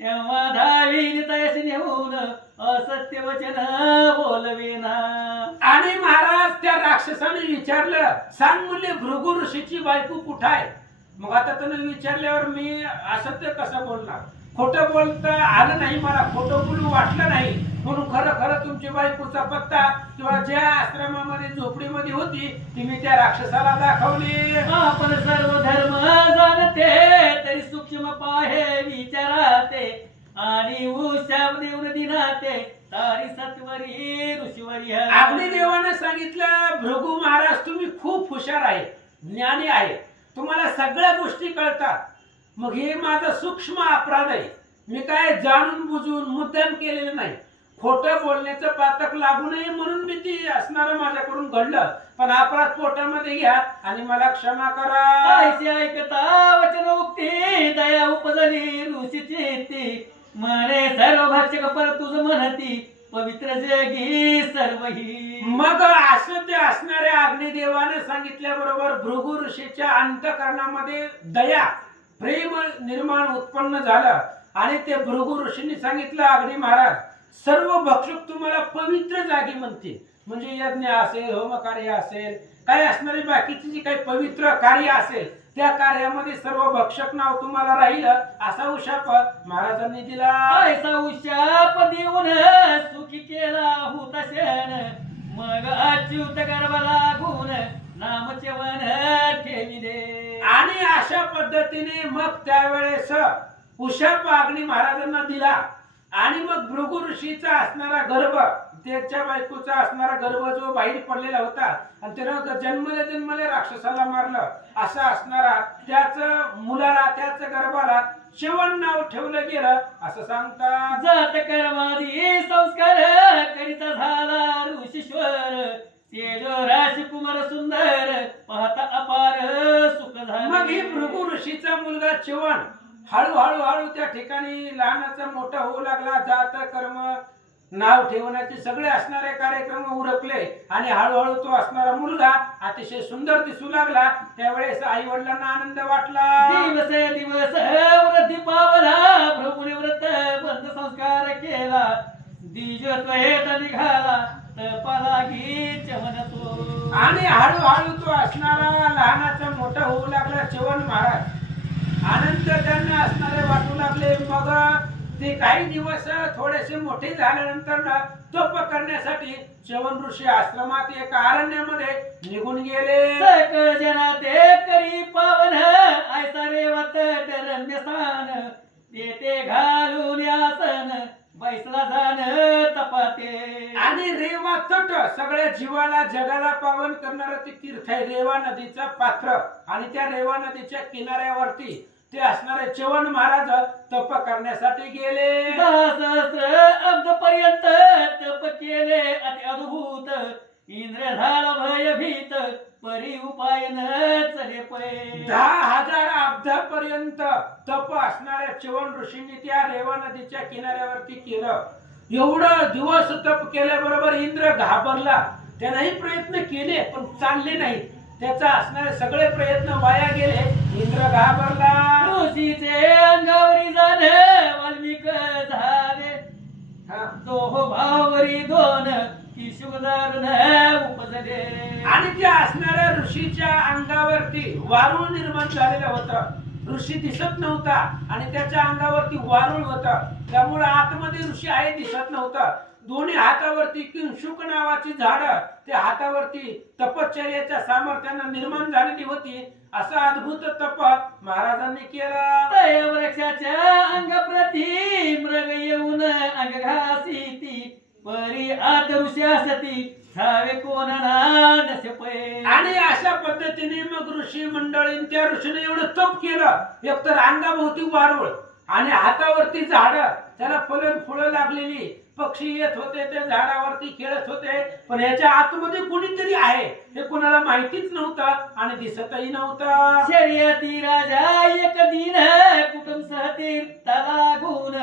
तेव्हा धावीन तयस नेऊन असत्य वचन बोलवेना. आणि महाराज त्या राक्षसाने विचारलं सांग म्हणले भृगु ऋषीची बायको कुठं आहे. मग आता त्यानं विचारल्यावर मी असत्य कसं बोलणार. खोटं बोलता आलं नाही मला. खोटं बोलू वाटलं नाही. म्हणून खरं खरं तुमच्या बायकोचा पत्ता किंवा ज्या आश्रमामध्ये झोपडीमध्ये होती ती मी त्या राक्षसाला दाखवली. आपण सर्व धर्म जाणते तरी सूक्ष्म पाहे विचाराते आणि उशाब देऊन दिनाते तारी सत्वरी ऋषीवरी. अग्निदेवानं सांगितलं भृगु महाराज तुम्ही खूप हुशार आहे, ज्ञानी आहे, तुम्हाला सगळ्या गोष्टी कळतात. मग हे माझा सूक्ष्म अपराध आहे. मी काय जाणून बुजून मुद्दाम केलेलं नाही. खोटं बोलण्याचं पातक लागू नये म्हणून मी ती असणारं माझ्याकडून घडलं. पण अपराध पोटामध्ये घ्या आणि मला क्षमा करा. ऐसे ऐकता वचन उक्ती दया उपजली ऋषीची म्हणे सर्व भक्षक पर तुझ म्हणती पवित्र जगी सर्वही. मग असं ते असणाऱ्या अग्निदेवाने सांगितल्याबरोबर भृगु ऋषीच्या अंतःकरणामध्ये दया प्रेम निर्माण उत्पन्न झालं. आणि ते भृगु ऋषींनी सांगितलं अग्नी महाराज सर्व भक्षक तुम्हाला पवित्र जागी म्हणतील. म्हणजे यज्ञ असेल, होमकार्य असेल, काही असणारी बाकीची जी काही पवित्र कार्य असेल त्या कार्यामध्ये सर्व भक्षक नाव तुम्हाला राहील असा उशाप महाराजांनी दिला. ऐसा उशाप देऊन सुखी केला हुताशन मग अच्युत गर्भ लागून नामचवन ठेविले. आणि अशा पद्धतीने मग त्यावेळेस उशाप अग्नी महाराजांना दिला आणि मग भृगु ऋषीचा असणारा गर्भ त्याच्या बायकोचा असणारा गर्भ जो बाहेर पडलेला होता आणि त्यानं जन्मले राक्षसाला मारलं असा असणारा त्याच मुलाला त्याच गर्भाला च्यवन नाव ठेवलं गेलं असं सांगतात. जात कर्मादी संस्कार करिता झाला ऋषीश्वर तेजो राजकुमार सुंदर पाहता अपार सुख झाले. मग ही भृगु ऋषीचा मुलगा च्यवन हळू त्या ठिकाणी लहानाचा मोठा होऊ लागला. जात कर्म नाव ठेवण्याचे सगळे असणारे कार्यक्रम उरकले आणि हळूहळू तो असणारा मुलगा अतिशय सुंदर दिसू लागला. त्यावेळेस आई वडिलांना आनंद वाटला. दिवस दिवस व्रती पावला भृगुने व्रत बंद संस्कार केला द्विजत्व हेत निघाला तपाला गीत म्हणतो. आणि हळूहळू तो असणारा लहानाचा मोठा होऊ लागला च्यवन महाराज. आनंद त्यांना असणारे वाटू लागले. मग ते काही दिवस थोडेसे मोठे झाल्यानंतर तप करण्यासाठी च्यवन ऋषी आश्रमात एका अरण्यामध्ये निघून गेले. सकळ जना ते करी पावन ऐसा रेवत रम्य स्थान ते घालून आसन बैसला जाण तपाते. आणि रेवा तट सगळ्या जीवाला जगाला पावन करणारं ते तीर्थ आहे रेवा नदीचा पात्र. आणि त्या रेवा नदीच्या किनाऱ्यावरती ते असणारे च्यवन महाराज तप करण्यासाठी गेले. 10 सहस्र अब्द पर्यंत तप केले अति अद्भुत इंद्र झाला भयभीत परी उपाय न चले पळे. 10,000 अब्दापर्यंत तप असणाऱ्या च्यवन ऋषींनी त्या रेवा नदीच्या किनाऱ्यावरती केलं. एवढं दिवस तप केल्याबरोबर इंद्र घाबरला. त्यानेही प्रयत्न केले पण चालले नाही. त्याचा असणारे सगळे प्रयत्न वाया गेले. इंद्र घाबरला. ऋषीचे अंगावरी जाणे वाल्मिक झाले दोह भावरी दोन की शुभदार उपजले. आणि त्या असणाऱ्या ऋषीच्या अंगावरती वारुळ निर्माण झालेलं होतं. ऋषी दिसत नव्हता आणि त्याच्या अंगावरती वारुळ होतं. त्यामुळे आतमध्ये ऋषी आहे दिसत नव्हतं. दोन्ही हातावरती किंशुक नावाची झाडं त्या हातावरती तपश्चर्याच्या सामर्थ्यानं निर्माण झालेली होती. असा अद्भुत तप महाराजांनी केला. तया वृक्षाच्या अंगप्रती मृग येऊन अंग घासीती परी आत ऋषी असती ठावे कोणा नशपे. आणि अशा पद्धतीने मग ऋषी मंडळीं त्या ऋषीने एवढं तप केलं. एकतर अंगाभोवती वारुळ आणि हातावरती झाड त्याला फुलं लागलेली. पक्षी येत होते त्या झाडावरती खेळत होते. पण याच्या आतमध्ये कुणीतरी आहे हे कोणाला माहितीच नव्हतं आणि दिसतही नव्हतं. शर्यती राजा एक दिन कुटुंब सहतीर्थाला गुण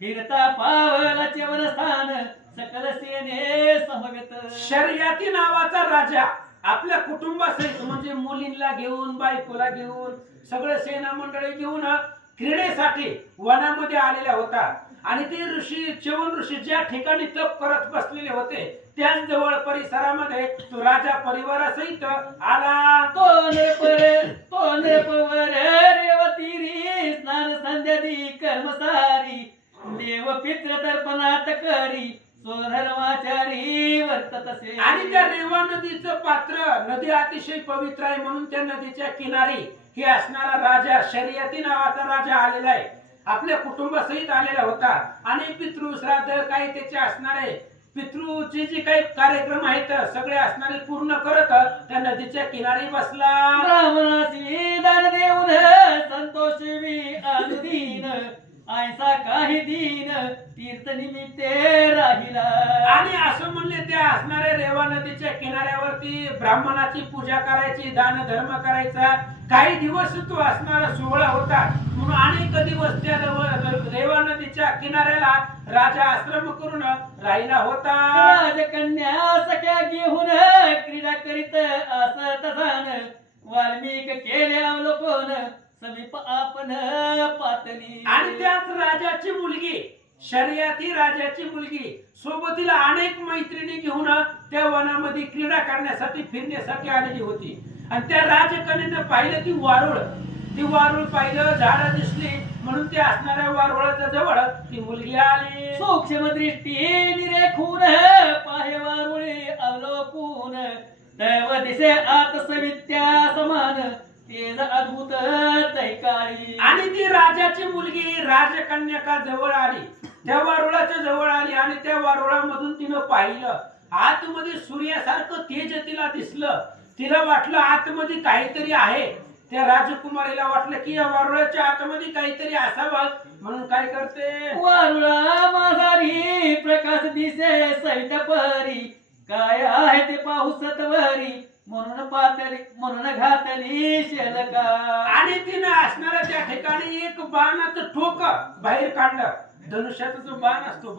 फिरता पावला च्यवन स्थान सकल सेने समवेत. शर्यती नावाचा राजा आपल्या कुटुंबासहित म्हणजे मुलींना घेऊन बायकोला घेऊन सगळं सेना मंडळी घेऊन क्रीडेसाठी वनामध्ये आलेला होता. आणि ते ऋषी च्यवन ऋषी ज्या ठिकाणी तप करत बसलेले होते त्याच जवळ परिसरामध्ये तो राजा परिवारासहित आला. तो नृपवर रेवतीरी स्नान संध्यादी कर्मसारी देव पितृ तर्पणात करी स्वधर्माचारी वर्ततसे. आणि त्या रेवा नदीचं पात्र नदी अतिशय पवित्र आहे म्हणून त्या नदीच्या किनारी हे असणारा राजा शर्यती नावाचा राजा आलेला आहे. आपल्या कुटुंबासहित आलेला होता. आणि पितृ श्राद्ध काही त्याचे असणारे पितृचे जे काही कार्यक्रम आहेत सगळे असणारे पूर्ण करत त्या नदीच्या किनारी बसला. ब्राह्मणासी दान देऊन संतोषवी अनुदीन ऐसा काही दीन तीर्थ निमित्ते राहिला. आणि असं म्हणले त्या असणाऱ्या रेवा नदीच्या किनाऱ्यावरती ब्राह्मणाची पूजा करायची दान धर्म करायचा. काही दिवस तो असणारा सोहळा होता म्हणून अनेक दिवस त्या रेवा नदीच्या किनाऱ्याला राजा आश्रम करून राहिला होता. राजकन्या सख्या घेऊन क्रीडा करीत असत जाण वाल्मिक केले अवलोकन समीप आपण पातळी. आणि त्याच राजाची मुलगी शर्यती राजाची मुलगी सोबतीला अनेक मैत्रिणी घेऊन घेऊन त्या वनामध्ये क्रीडा करण्यासाठी फिरण्यासाठी आलेली होती. आणि त्या राजकन्येनं पाहिलं ती वारुळ पाहिलं, झाडं दिसली, म्हणून ते असणाऱ्या वारुळाच्या जवळ ती मुलगी आली. सूक्ष्म दृष्टी निरेखून पाहे वारुळे अवलोकून तव दिसे आत सवित्या समान तेज अद्भुत तैकाळी. आणि ती राजाची मुलगी राजकन्यका जवळ आली, त्या वारुळाच्या जवळ आली आणि त्या वारुळामधून तिनं पाहिलं. आतमध्ये सूर्यासारखं तेज तिला दिसलं. तिला वाटलं आतमध्ये काहीतरी आहे. त्या राजकुमारीला वाटलं की या वारुळाच्या आतमध्ये काहीतरी असावं, म्हणून काय करते, वारुळा माझारी प्रकाश दिसे सवित परी काय आहे ते पाहू सत्वरी म्हणून पातळी म्हणून घातली शेलका. आणि तिनं असणाऱ्या त्या ठिकाणी एक बाणाचं ठोक बाहेर काढलं. धनुष्याचा जो बाण असतो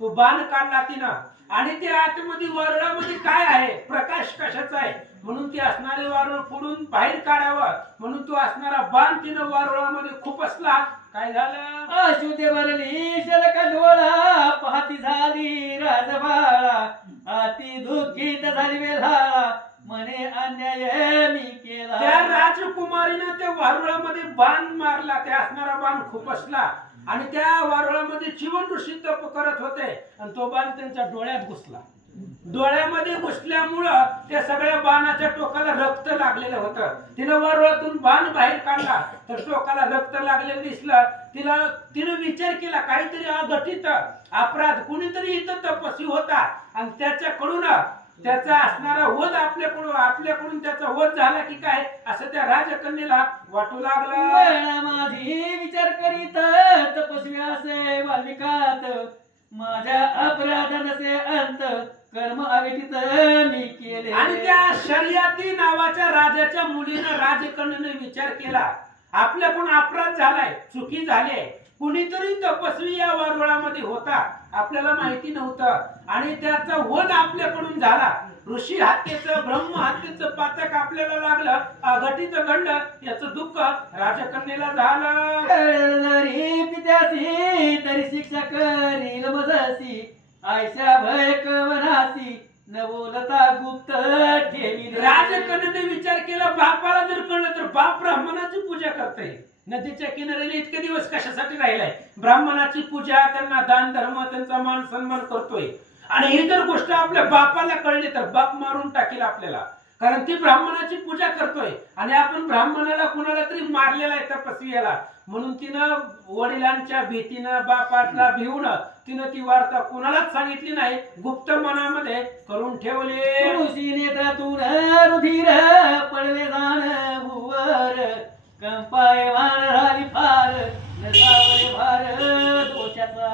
तो बाण काढला तिनं. आणि ते आतमध्ये वारुळामध्ये काय आहे, प्रकाश कशाचा आहे, म्हणून ते असणारे वारुळ फोडून बाहेर काढावं म्हणून तो असणारा बाण तिनं वारुळामध्ये खुपसला. काय झालं, अशुद्ध भरली शलका डोळा पाहती झाली राजबाळा अति दुःखित झाली वेल्हाळा म्हणे अन्याय मी केला. त्या राजकुमारीनं त्या वारुळामध्ये बाण मारला, त्या असणारा बाण खुपसला आणि त्या वारुळामध्ये चिवन ऋषी तप करत होते आणि तो बाण त्यांच्या डोळ्यात घुसला. डोळ्यामध्ये घुसल्यामुळं त्या सगळ्या बाणाच्या टोकाला रक्त लागलेलं होतं. तिनं वारुळातून बाण बाहेर काढला तर टोकाला रक्त लागलेलं दिसलं. तिनं विचार केला काहीतरी अघटित अपराध, कुणीतरी इथं तपस्वी होता आणि त्याच्याकडून त्याचा असणारा वध आपल्याकडून त्याचा वध झाला की काय असं त्या राजकन्येला वाटू लागलं. माझी विचार करीत तपस्वी असे वाल्मिकात माझ्या अपराध नसे अंत कर्म अविटित मी केले. आणि त्या शर्यती नावाच्या राजाच्या मुलीनं राजकन्येने विचार केला आपल्याकडून अपराध झालाय, चुकी झाली, कुणीतरी तपस्वी या वारुळामध्ये होता, आपल्याला माहिती नव्हतं आणि त्याचा वध आपल्याकडून झाला. ऋषी हत्येचं ब्रह्म हत्येचं पातक आपल्याला लागलं, अघटित घडलं, याचं दुःख राजकन्येला झालं. जरी पित्यासी तरी शिक्षा करील मजसी आयशा भय कवनासी न बोलता गुप्त ठेवी. राजकन्येने विचार केला बापाला जर कळलं तर बाप ब्राह्मणाची पूजा करते. नदीच्या किनाऱ्याला इतके दिवस कशासाठी राहिलाय, ब्राह्मणाची पूजा, त्यांना दान धर्म, त्यांचा मान सन्मान करतोय. आणि ही जर गोष्ट आपल्या बापाला कळली तर बाप मारून टाकेल आपल्याला, कारण ती ब्राह्मणाची पूजा करतोय आणि आपण ब्राह्मणाला कुणाला तरी मारलेला आहे तपस्वीला. म्हणून तिनं वडिलांच्या भीतीनं बापाला भिवून तिनं ती वार्ता कुणालाच सांगितली नाही, गुप्त मनामध्ये करून ठेवली. ऋषी नेत्रातून रुधिर पडले जाण भुवर कंपाय वाण झाली फार नसावरे भार दोषाचा.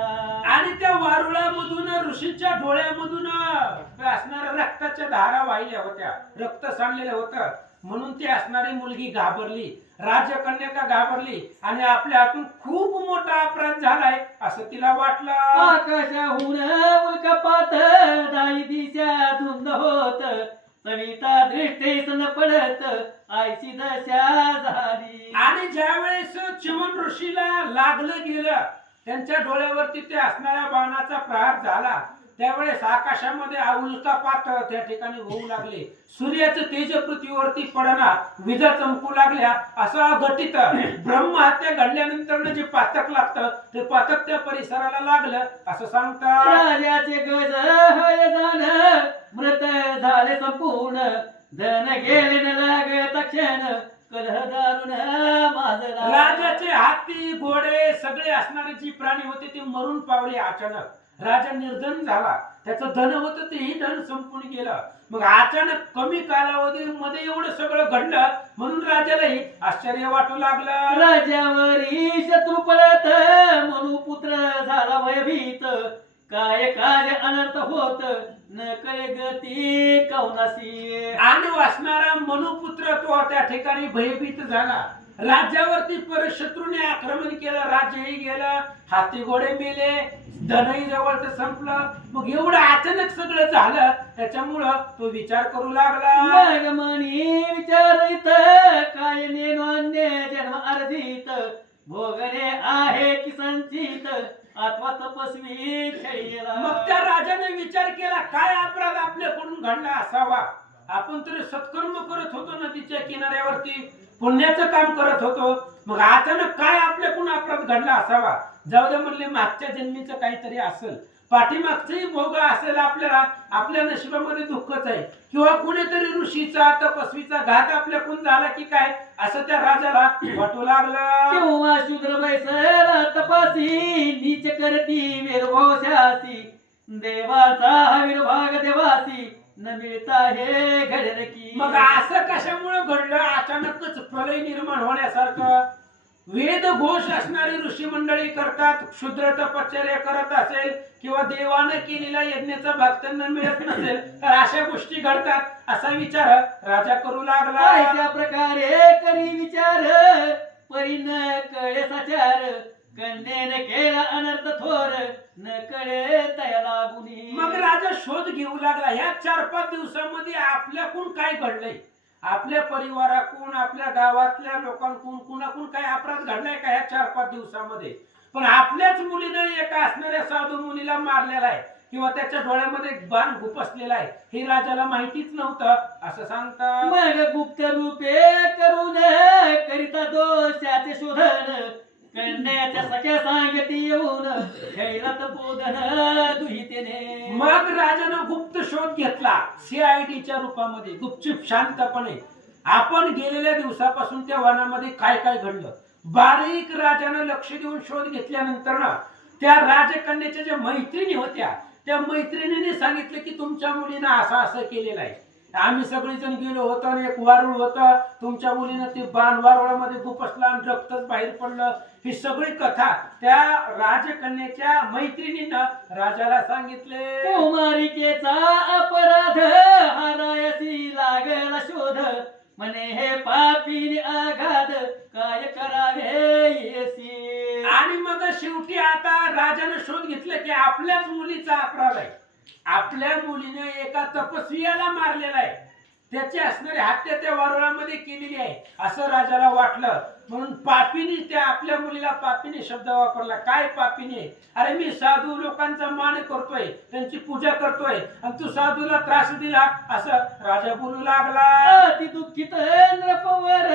आणि त्या वारुळामधून ऋषीच्या डोळ्यामधून असणाऱ्या रक्ताच्या धारा वाहिल्या होत्या, रक्त सांडलेलं होतं. म्हणून ती असणारी मुलगी घाबरली, राजकन्यका घाबरली आणि आपल्या हातून खूप मोठा अपराध झालाय असं तिला वाटलं. आकाशाहून उल्कापात दाई दिशा धुंद होत सविता दृष्टीस न पडत आयशी दशा झाली. आणि ज्या वेळेस चिवन ऋषीला लागलं गेलं, त्यांच्या डोळ्यावरती ते असणाऱ्या बाणाचा प्रहार झाला, त्यावेळेस आकाशामध्ये उल्कापात त्या ठिकाणी होऊ लागले. सूर्याचं तेज पृथ्वीवरती पडना, विजा चमकू लागल्या. असं अघटित ब्रह्महत्या घडल्यानंतर जे पातक लागतं ते पातक त्या परिसराला लागलं असं सांगतात. राजाचे गज हय जाण मृत झाले संपूर्ण धन गेले न लाग तक्षण कलह दारुण माजला. राजाचे हाती घोडे सगळे असणारे जी प्राणी होते ते मरून पावले. अचानक राजा निर्धन झाला, त्याचं धन होतं तेही धन संपून गेलं. मग अचानक कमी कालावधीमध्ये एवढं सगळं घडलं म्हणून राजालाही आश्चर्य वाटू लागलं. राजावरी शत्रू पळत म्हणू पुत्र झाला भयभीत काय काय अनर्थ होत न कळे गती कौनासी. आणि वासणारा मनुपुत्र तो त्या ठिकाणी भयभीत झाला. राज्यावरती परत शत्रूने आक्रमण केलं, राज्यही गेलं, हाती घोडे मेले, धनही जवळच संपलं. मग एवढं अचानक सगळं झालं त्याच्यामुळं तो विचार करू लागला. मनी विचारित काय नेनो अन्य जन्म अर्जित भोगणे आहे की संचित अथवा तपस्वी खेळला. मग त्या राजाने विचार केला काय अपराध घडला असावा. आपण तरी सत्कर्म करत होतो नदीच्या किनाऱ्यावरती, पुण्याचं काम करत होतो. मग अचानक काय आपल्याकडून अपराध घडला असावा. जाऊ दे म्हणले, मागच्या जन्मीचं काहीतरी असेल, पाठीमागचंही भोग असेल आपल्याला, आपल्या नशिबामध्ये दुःखच आहे, किंवा कुणीतरी ऋषीचा तपस्वीचा घात आपल्याकडून झाला की काय, असं त्या राजाला वाटू लागलं. किंवा शूद्र बैसल तपासी नीच करती वेरभोशासी, देवाचा विर्भाग देवासी न मिळता हे घडेल की. मग असं कशामुळे घडलं? अचानकच प्रलय निर्माण होण्यासारखं. वेद घोष असणारी ऋषी मंडळी करतात, क्षुद्र तपश्चर्या करत असेल किंवा देवानं केलेल्या यज्ञाचा भाग त्यांना मिळत नसेल तर अशा गोष्टी घडतात, असा विचार राजा करू लागला. अशा प्रकारे करी विचार परी न कळे साचार, कन्येने केला अनर्थ थोर न कळे तया लागुनी. मग राजा शोध घेऊ लागला. ह्या 4-5 दिवसामध्ये आपल्याकडून काय घडलंय, आपल्या परिवाराकडून, आपल्या गावातल्या लोकांकडून कुणाकडून काय अपराध घडलाय का ह्या 4-5 दिवसामध्ये. पण आपल्याच मुलीनं एका असणाऱ्या साधू मुलीला मारलेला आहे किंवा त्याच्या डोळ्यामध्ये बाण खुपसलेला आहे, हे राजाला माहितीच नव्हतं, असं सांगतात. मग गुप्त रूपे करून करिता दोषाचे शोधन, कन्याच्या सख्या सांगती येऊन खेळात बोधन दुहितेने. मग राजानं गुप्त शोध घेतला, CIDच्या रूपामध्ये, गुपचूप शांतपणे. आपण गेलेल्या दिवसापासून त्या वनामध्ये काय काय घडलं, बारीक राजानं लक्ष देऊन शोध घेतल्यानंतर ना, त्या राजकन्याच्या ज्या मैत्रिणी होत्या, त्या मैत्रिणीने सांगितलं की तुमच्या मुलीनं असं असं केलेलं आहे. आम्ही सगळेजण गेलो होतो आणि एक वारुळ होतं, तुमच्या मुलीनं ते बाण वारुळामध्ये गुपसला आणि रक्तच बाहेर पडलं. ही सगळी कथा त्या राजकन्याच्या मैत्रिणीनं राजाला सांगितले. कुमारिकेचा अपराध हारायसी लागला शोध, म्हणे हे पापीने आघात काय करावे येसी. आणि मग शेवटी आता राजानं शोध घेतलं की आपल्याच मुलीचा अपराध आहे. आपल्या मुलीने एका तपस्वियाला मारलेला आहे, त्याची असणारी हत्या त्या वारुळामध्ये केलेली आहे असं राजाला वाटलं. म्हणून पापीने, त्या आपल्या मुलीला पापीने शब्द वापरला. काय पापीने? अरे मी साधू लोकांचा मान करतोय, त्यांची पूजा करतोय आणि तू साधूला त्रास दिला, असं राजा बोलू लागला. अति दुःखित नृपवर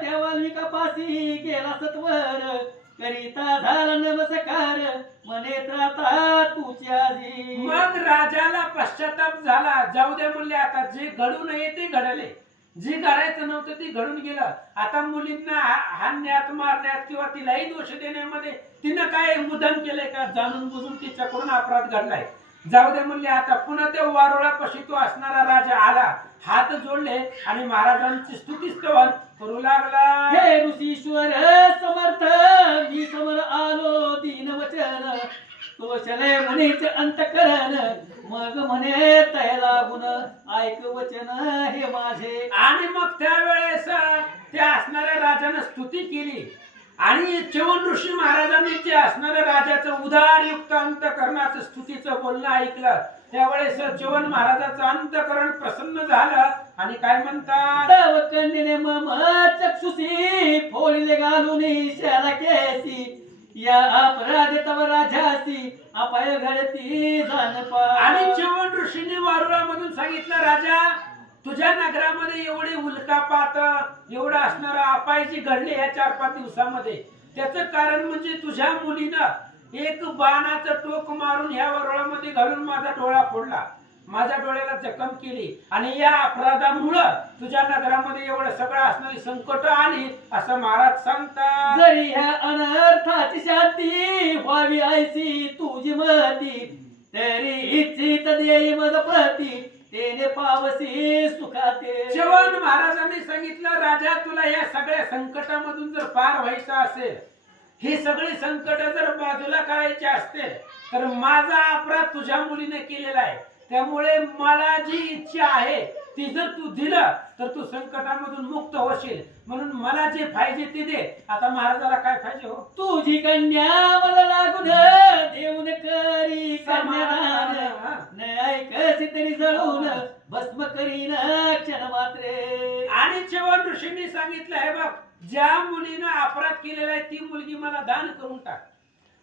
त्या वाल्मिकापासी गेला सत्वर, करिता झाला नमस्कार म्हणे त्राता तुझ्या जी. मग राजाला पश्चाताप झाला. जाऊ दे म्हणले, आता जे घडू नये ते घडले, जे घडायचं नव्हतं ते घडून गेलं. आता मुलींना हाणण्यात, मारण्यात किंवा तिलाही दोष देण्यामध्ये तिनं काय मुद्दाम केलंय का? जाणून बुजून तिच्याकडून अपराध घडलाय. जाऊ दे म्हणले, आता पुन्हा त्या वारुळापाशी तो असणारा राजा आला, हात जोडले आणि महाराजांची स्तुतीस्तवन करू लागला. हे ऋषीश्वर समर्थ मी समोर आलो दीन वचन, कौशले म्हणेच अंतकरण, मग म्हणे तय लागून ऐक वचन हे माझे. आणि मग त्यावेळेस त्या असणाऱ्या राजानं स्तुती केली आणि च्यवन ऋषी महाराजांनी जे असणाऱ्या राजाचं उदारयुक्त अंतकरणाचं स्तुतीचं बोलणं ऐकलं. त्यावेळेस च्यवन महाराजाचं अंतकरण प्रसन्न झालं आणि काय म्हणतात? तव कन्येने मम चक्षुषी फोडले घालून शाला केसी, या अपराध तव राजासी अपाय घडती जाणपा. आणि च्यवन ऋषींनी वारुळामधून सांगितलं, राजा तुझ्या नगरामध्ये एवढे उल्कापात, एवढं असणारं अपाय जे घडले या 4-5 दिवसामध्ये, त्याचं कारण म्हणजे तुझ्या मुलीनं एक बाणाचं टोक मारून ह्या वरुळामध्ये घालून माझा डोळा फोडला, माझ्या डोळ्याला जखम केली आणि या अपराधामुळं तुझ्या नगरामध्ये एवढं सगळं असणारी संकट आली, असं महाराज सांगतात. जरी ह्या अनर्थाची शांती व्हावी ऐसी तुझी मती, तरी इच्छित देई मदपती तेने पावसी सुखाते. च्यवन महाराजांनी सांगितलं, राजा तुला या सगळ्या संकटामधून जर पार व्हायचं असेल, ही सगळी संकट जर बाजूला करायची असतील, तर माझा अपराध तुझ्या मुलीने केलेला आहे. त्यामुळे मला जी इच्छा आहे ती जर तू दिलं तर तू संकटामधून मुक्त होशील. म्हणून मला जे पाहिजे ते दे. आता महाराजाला काय पाहिजे हो? तुझी कन्या मला लागून देऊन करी कन्यादान, न ऐकसी तरी जळून भस्म करीन क्षण मात्रे. आणि च्यवन ऋषींनी सांगितलं, हे बघ, ज्या मुलीनं अपराध केलेला आहे ती मुलगी मला दान करून टाक,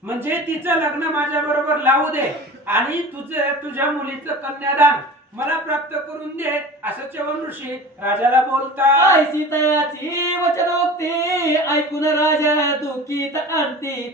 म्हणजे तिचं लग्न माझ्या बरोबर लावू दे आणि तुझ्या मुलीचं कन्यादान मला प्राप्त करून दे असं च्यवन ऋषी राजाला बोलता. आई सीताची वचनोक्ती ऐकून राजा दुःखीत आणती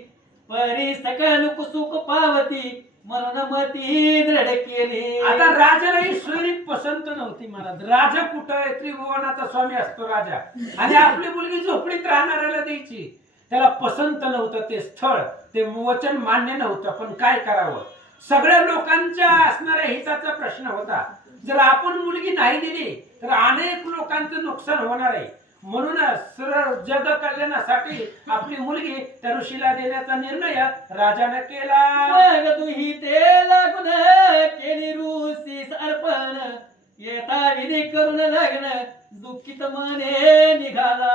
परी सकल कुसुक पावती म्हणून मती दृढ केली. आता राजाला ही सोयरी पसंत नव्हती. मला राजा कुठं आहे? त्रिभुवनाचा स्वामी असतो राजा आणि आपली मुलगी झोपडीत राहणाऱ्याला द्यायची. त्याला पसंत नव्हतं ते स्थळ, ते वचन मान्य नव्हतं. पण काय करावं, सगळ्या लोकांच्या असणाऱ्या हिताचा प्रश्न होता. जर आपण मुलगी नाही दिली तर अनेक लोकांचं नुकसान होणार आहे. म्हणूनच सरळ जग कल्याणासाठी आपली मुलगी त्या ऋषीला देण्याचा निर्णय राजाने केला. मग तुही ते लागून केली ऋषीस अर्पण येता विधी करून लग्न दुःखित मने निघाला.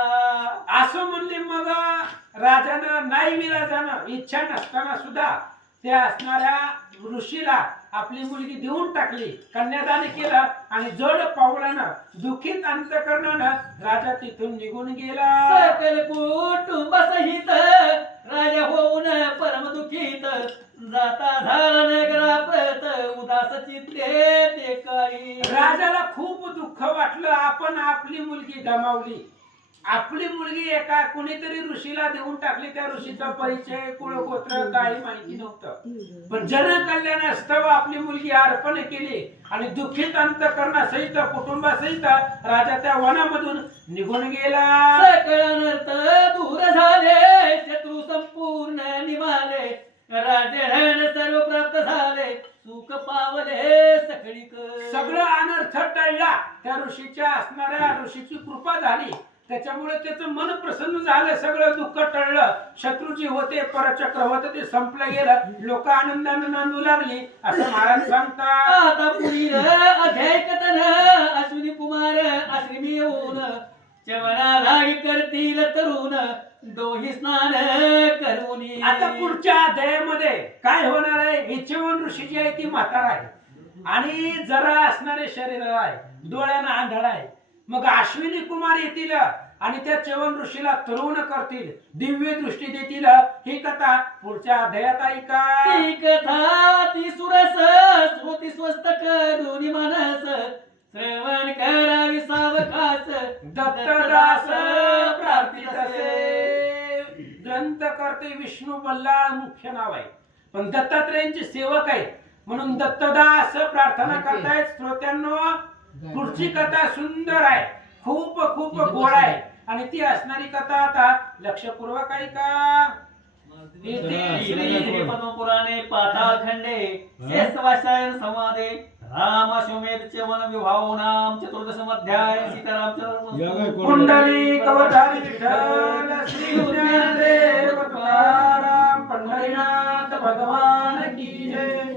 असं म्हणले. मग राजानं नाही विलाजानं इच्छा नसताना सुद्धा त्या असणाऱ्या ऋषीला आपली मुलगी देऊन टाकली, कन्यादान केलं आणि जड पावलानं दुःखित अंतकरणानं राजा तिथून निघून गेला. सकल कुटुंब सहित राजा होऊन परम दुःखित जाता झाला नगराप्रत उदास चित्ते ते काही. राजाला खूप दुःख वाटलं. आपण आपली मुलगी गमावली. आपली मुलगी एका कुणीतरी ऋषीला देऊन टाकली. त्या ऋषीचा परिचय कुळगोत्र काही माहिती नव्हतं. पण जनकल्याणास्तव आपली मुलगी अर्पण केली आणि दुःखित अंतकरणासहित कुटुंबासहित राजा त्या वनामधून निघून गेला. सकळ अनर्थ दूर झाले शत्रू संपूर्ण निमाले राजधन सर्व प्राप्त झाले सुख पावले सगळीक. सगळं अनर्थ टळला. त्या ऋषीच्या असणाऱ्या ऋषीची कृपा झाली. त्याच्यामुळे त्याचं मन प्रसन्न झालं. सगळं दुःख टळलं. शत्रू जे होते, परचक्र होतं, ते संपलं गेलं. लोक आनंदानं नांदू लागली असं महाराज सांगतात. आता पुढील अध्याय कथन अश्विनी कुमार आश्रमी येऊन चवनाला करतील तरुण डोही स्नान करून. आता पुढच्या अध्यायामध्ये काय होणार आहे? ही च्यवन ऋषी जी आहे ती म्हातारा आहे आणि जरा असणारे शरीर आहे, डोळ्यांना आंधळा आहे. मग अश्विनी कुमार येतील आणि त्या च्यवन ऋषीला तरुण करतील, दिव्य दृष्टी देतील. ही कथा पुढच्या अध्यायात ऐका. ती कथा ती सुरस श्रुती स्वस्त करून मानस श्रवण करावी सावकाश दत्तदास प्रार्थितसे. ग्रंथ करते विष्णू बल्लाळ मुख्य नाव आहे, पण दत्तात्रेयांचे सेवक आहेत म्हणून दत्तदास प्रार्थना करतायत. श्रोत्यांनो, पुढची कथा सुंदर आहे, खूप खूप गोड आहे आणि ती असणारी कथा आता लक्षपूर्वक ऐका. श्री पद्मपुराणे पाताळखंडे शेषवासायन संवादे रामाश्वमेध च्यवन विवाहो नाम चतुर्दशमध्याय सीतारामचंद्र कुंडली कवरधारी विठ्ठल श्री ज्ञानदेव तुकाराम पंढरीनाथ भगवान की जय.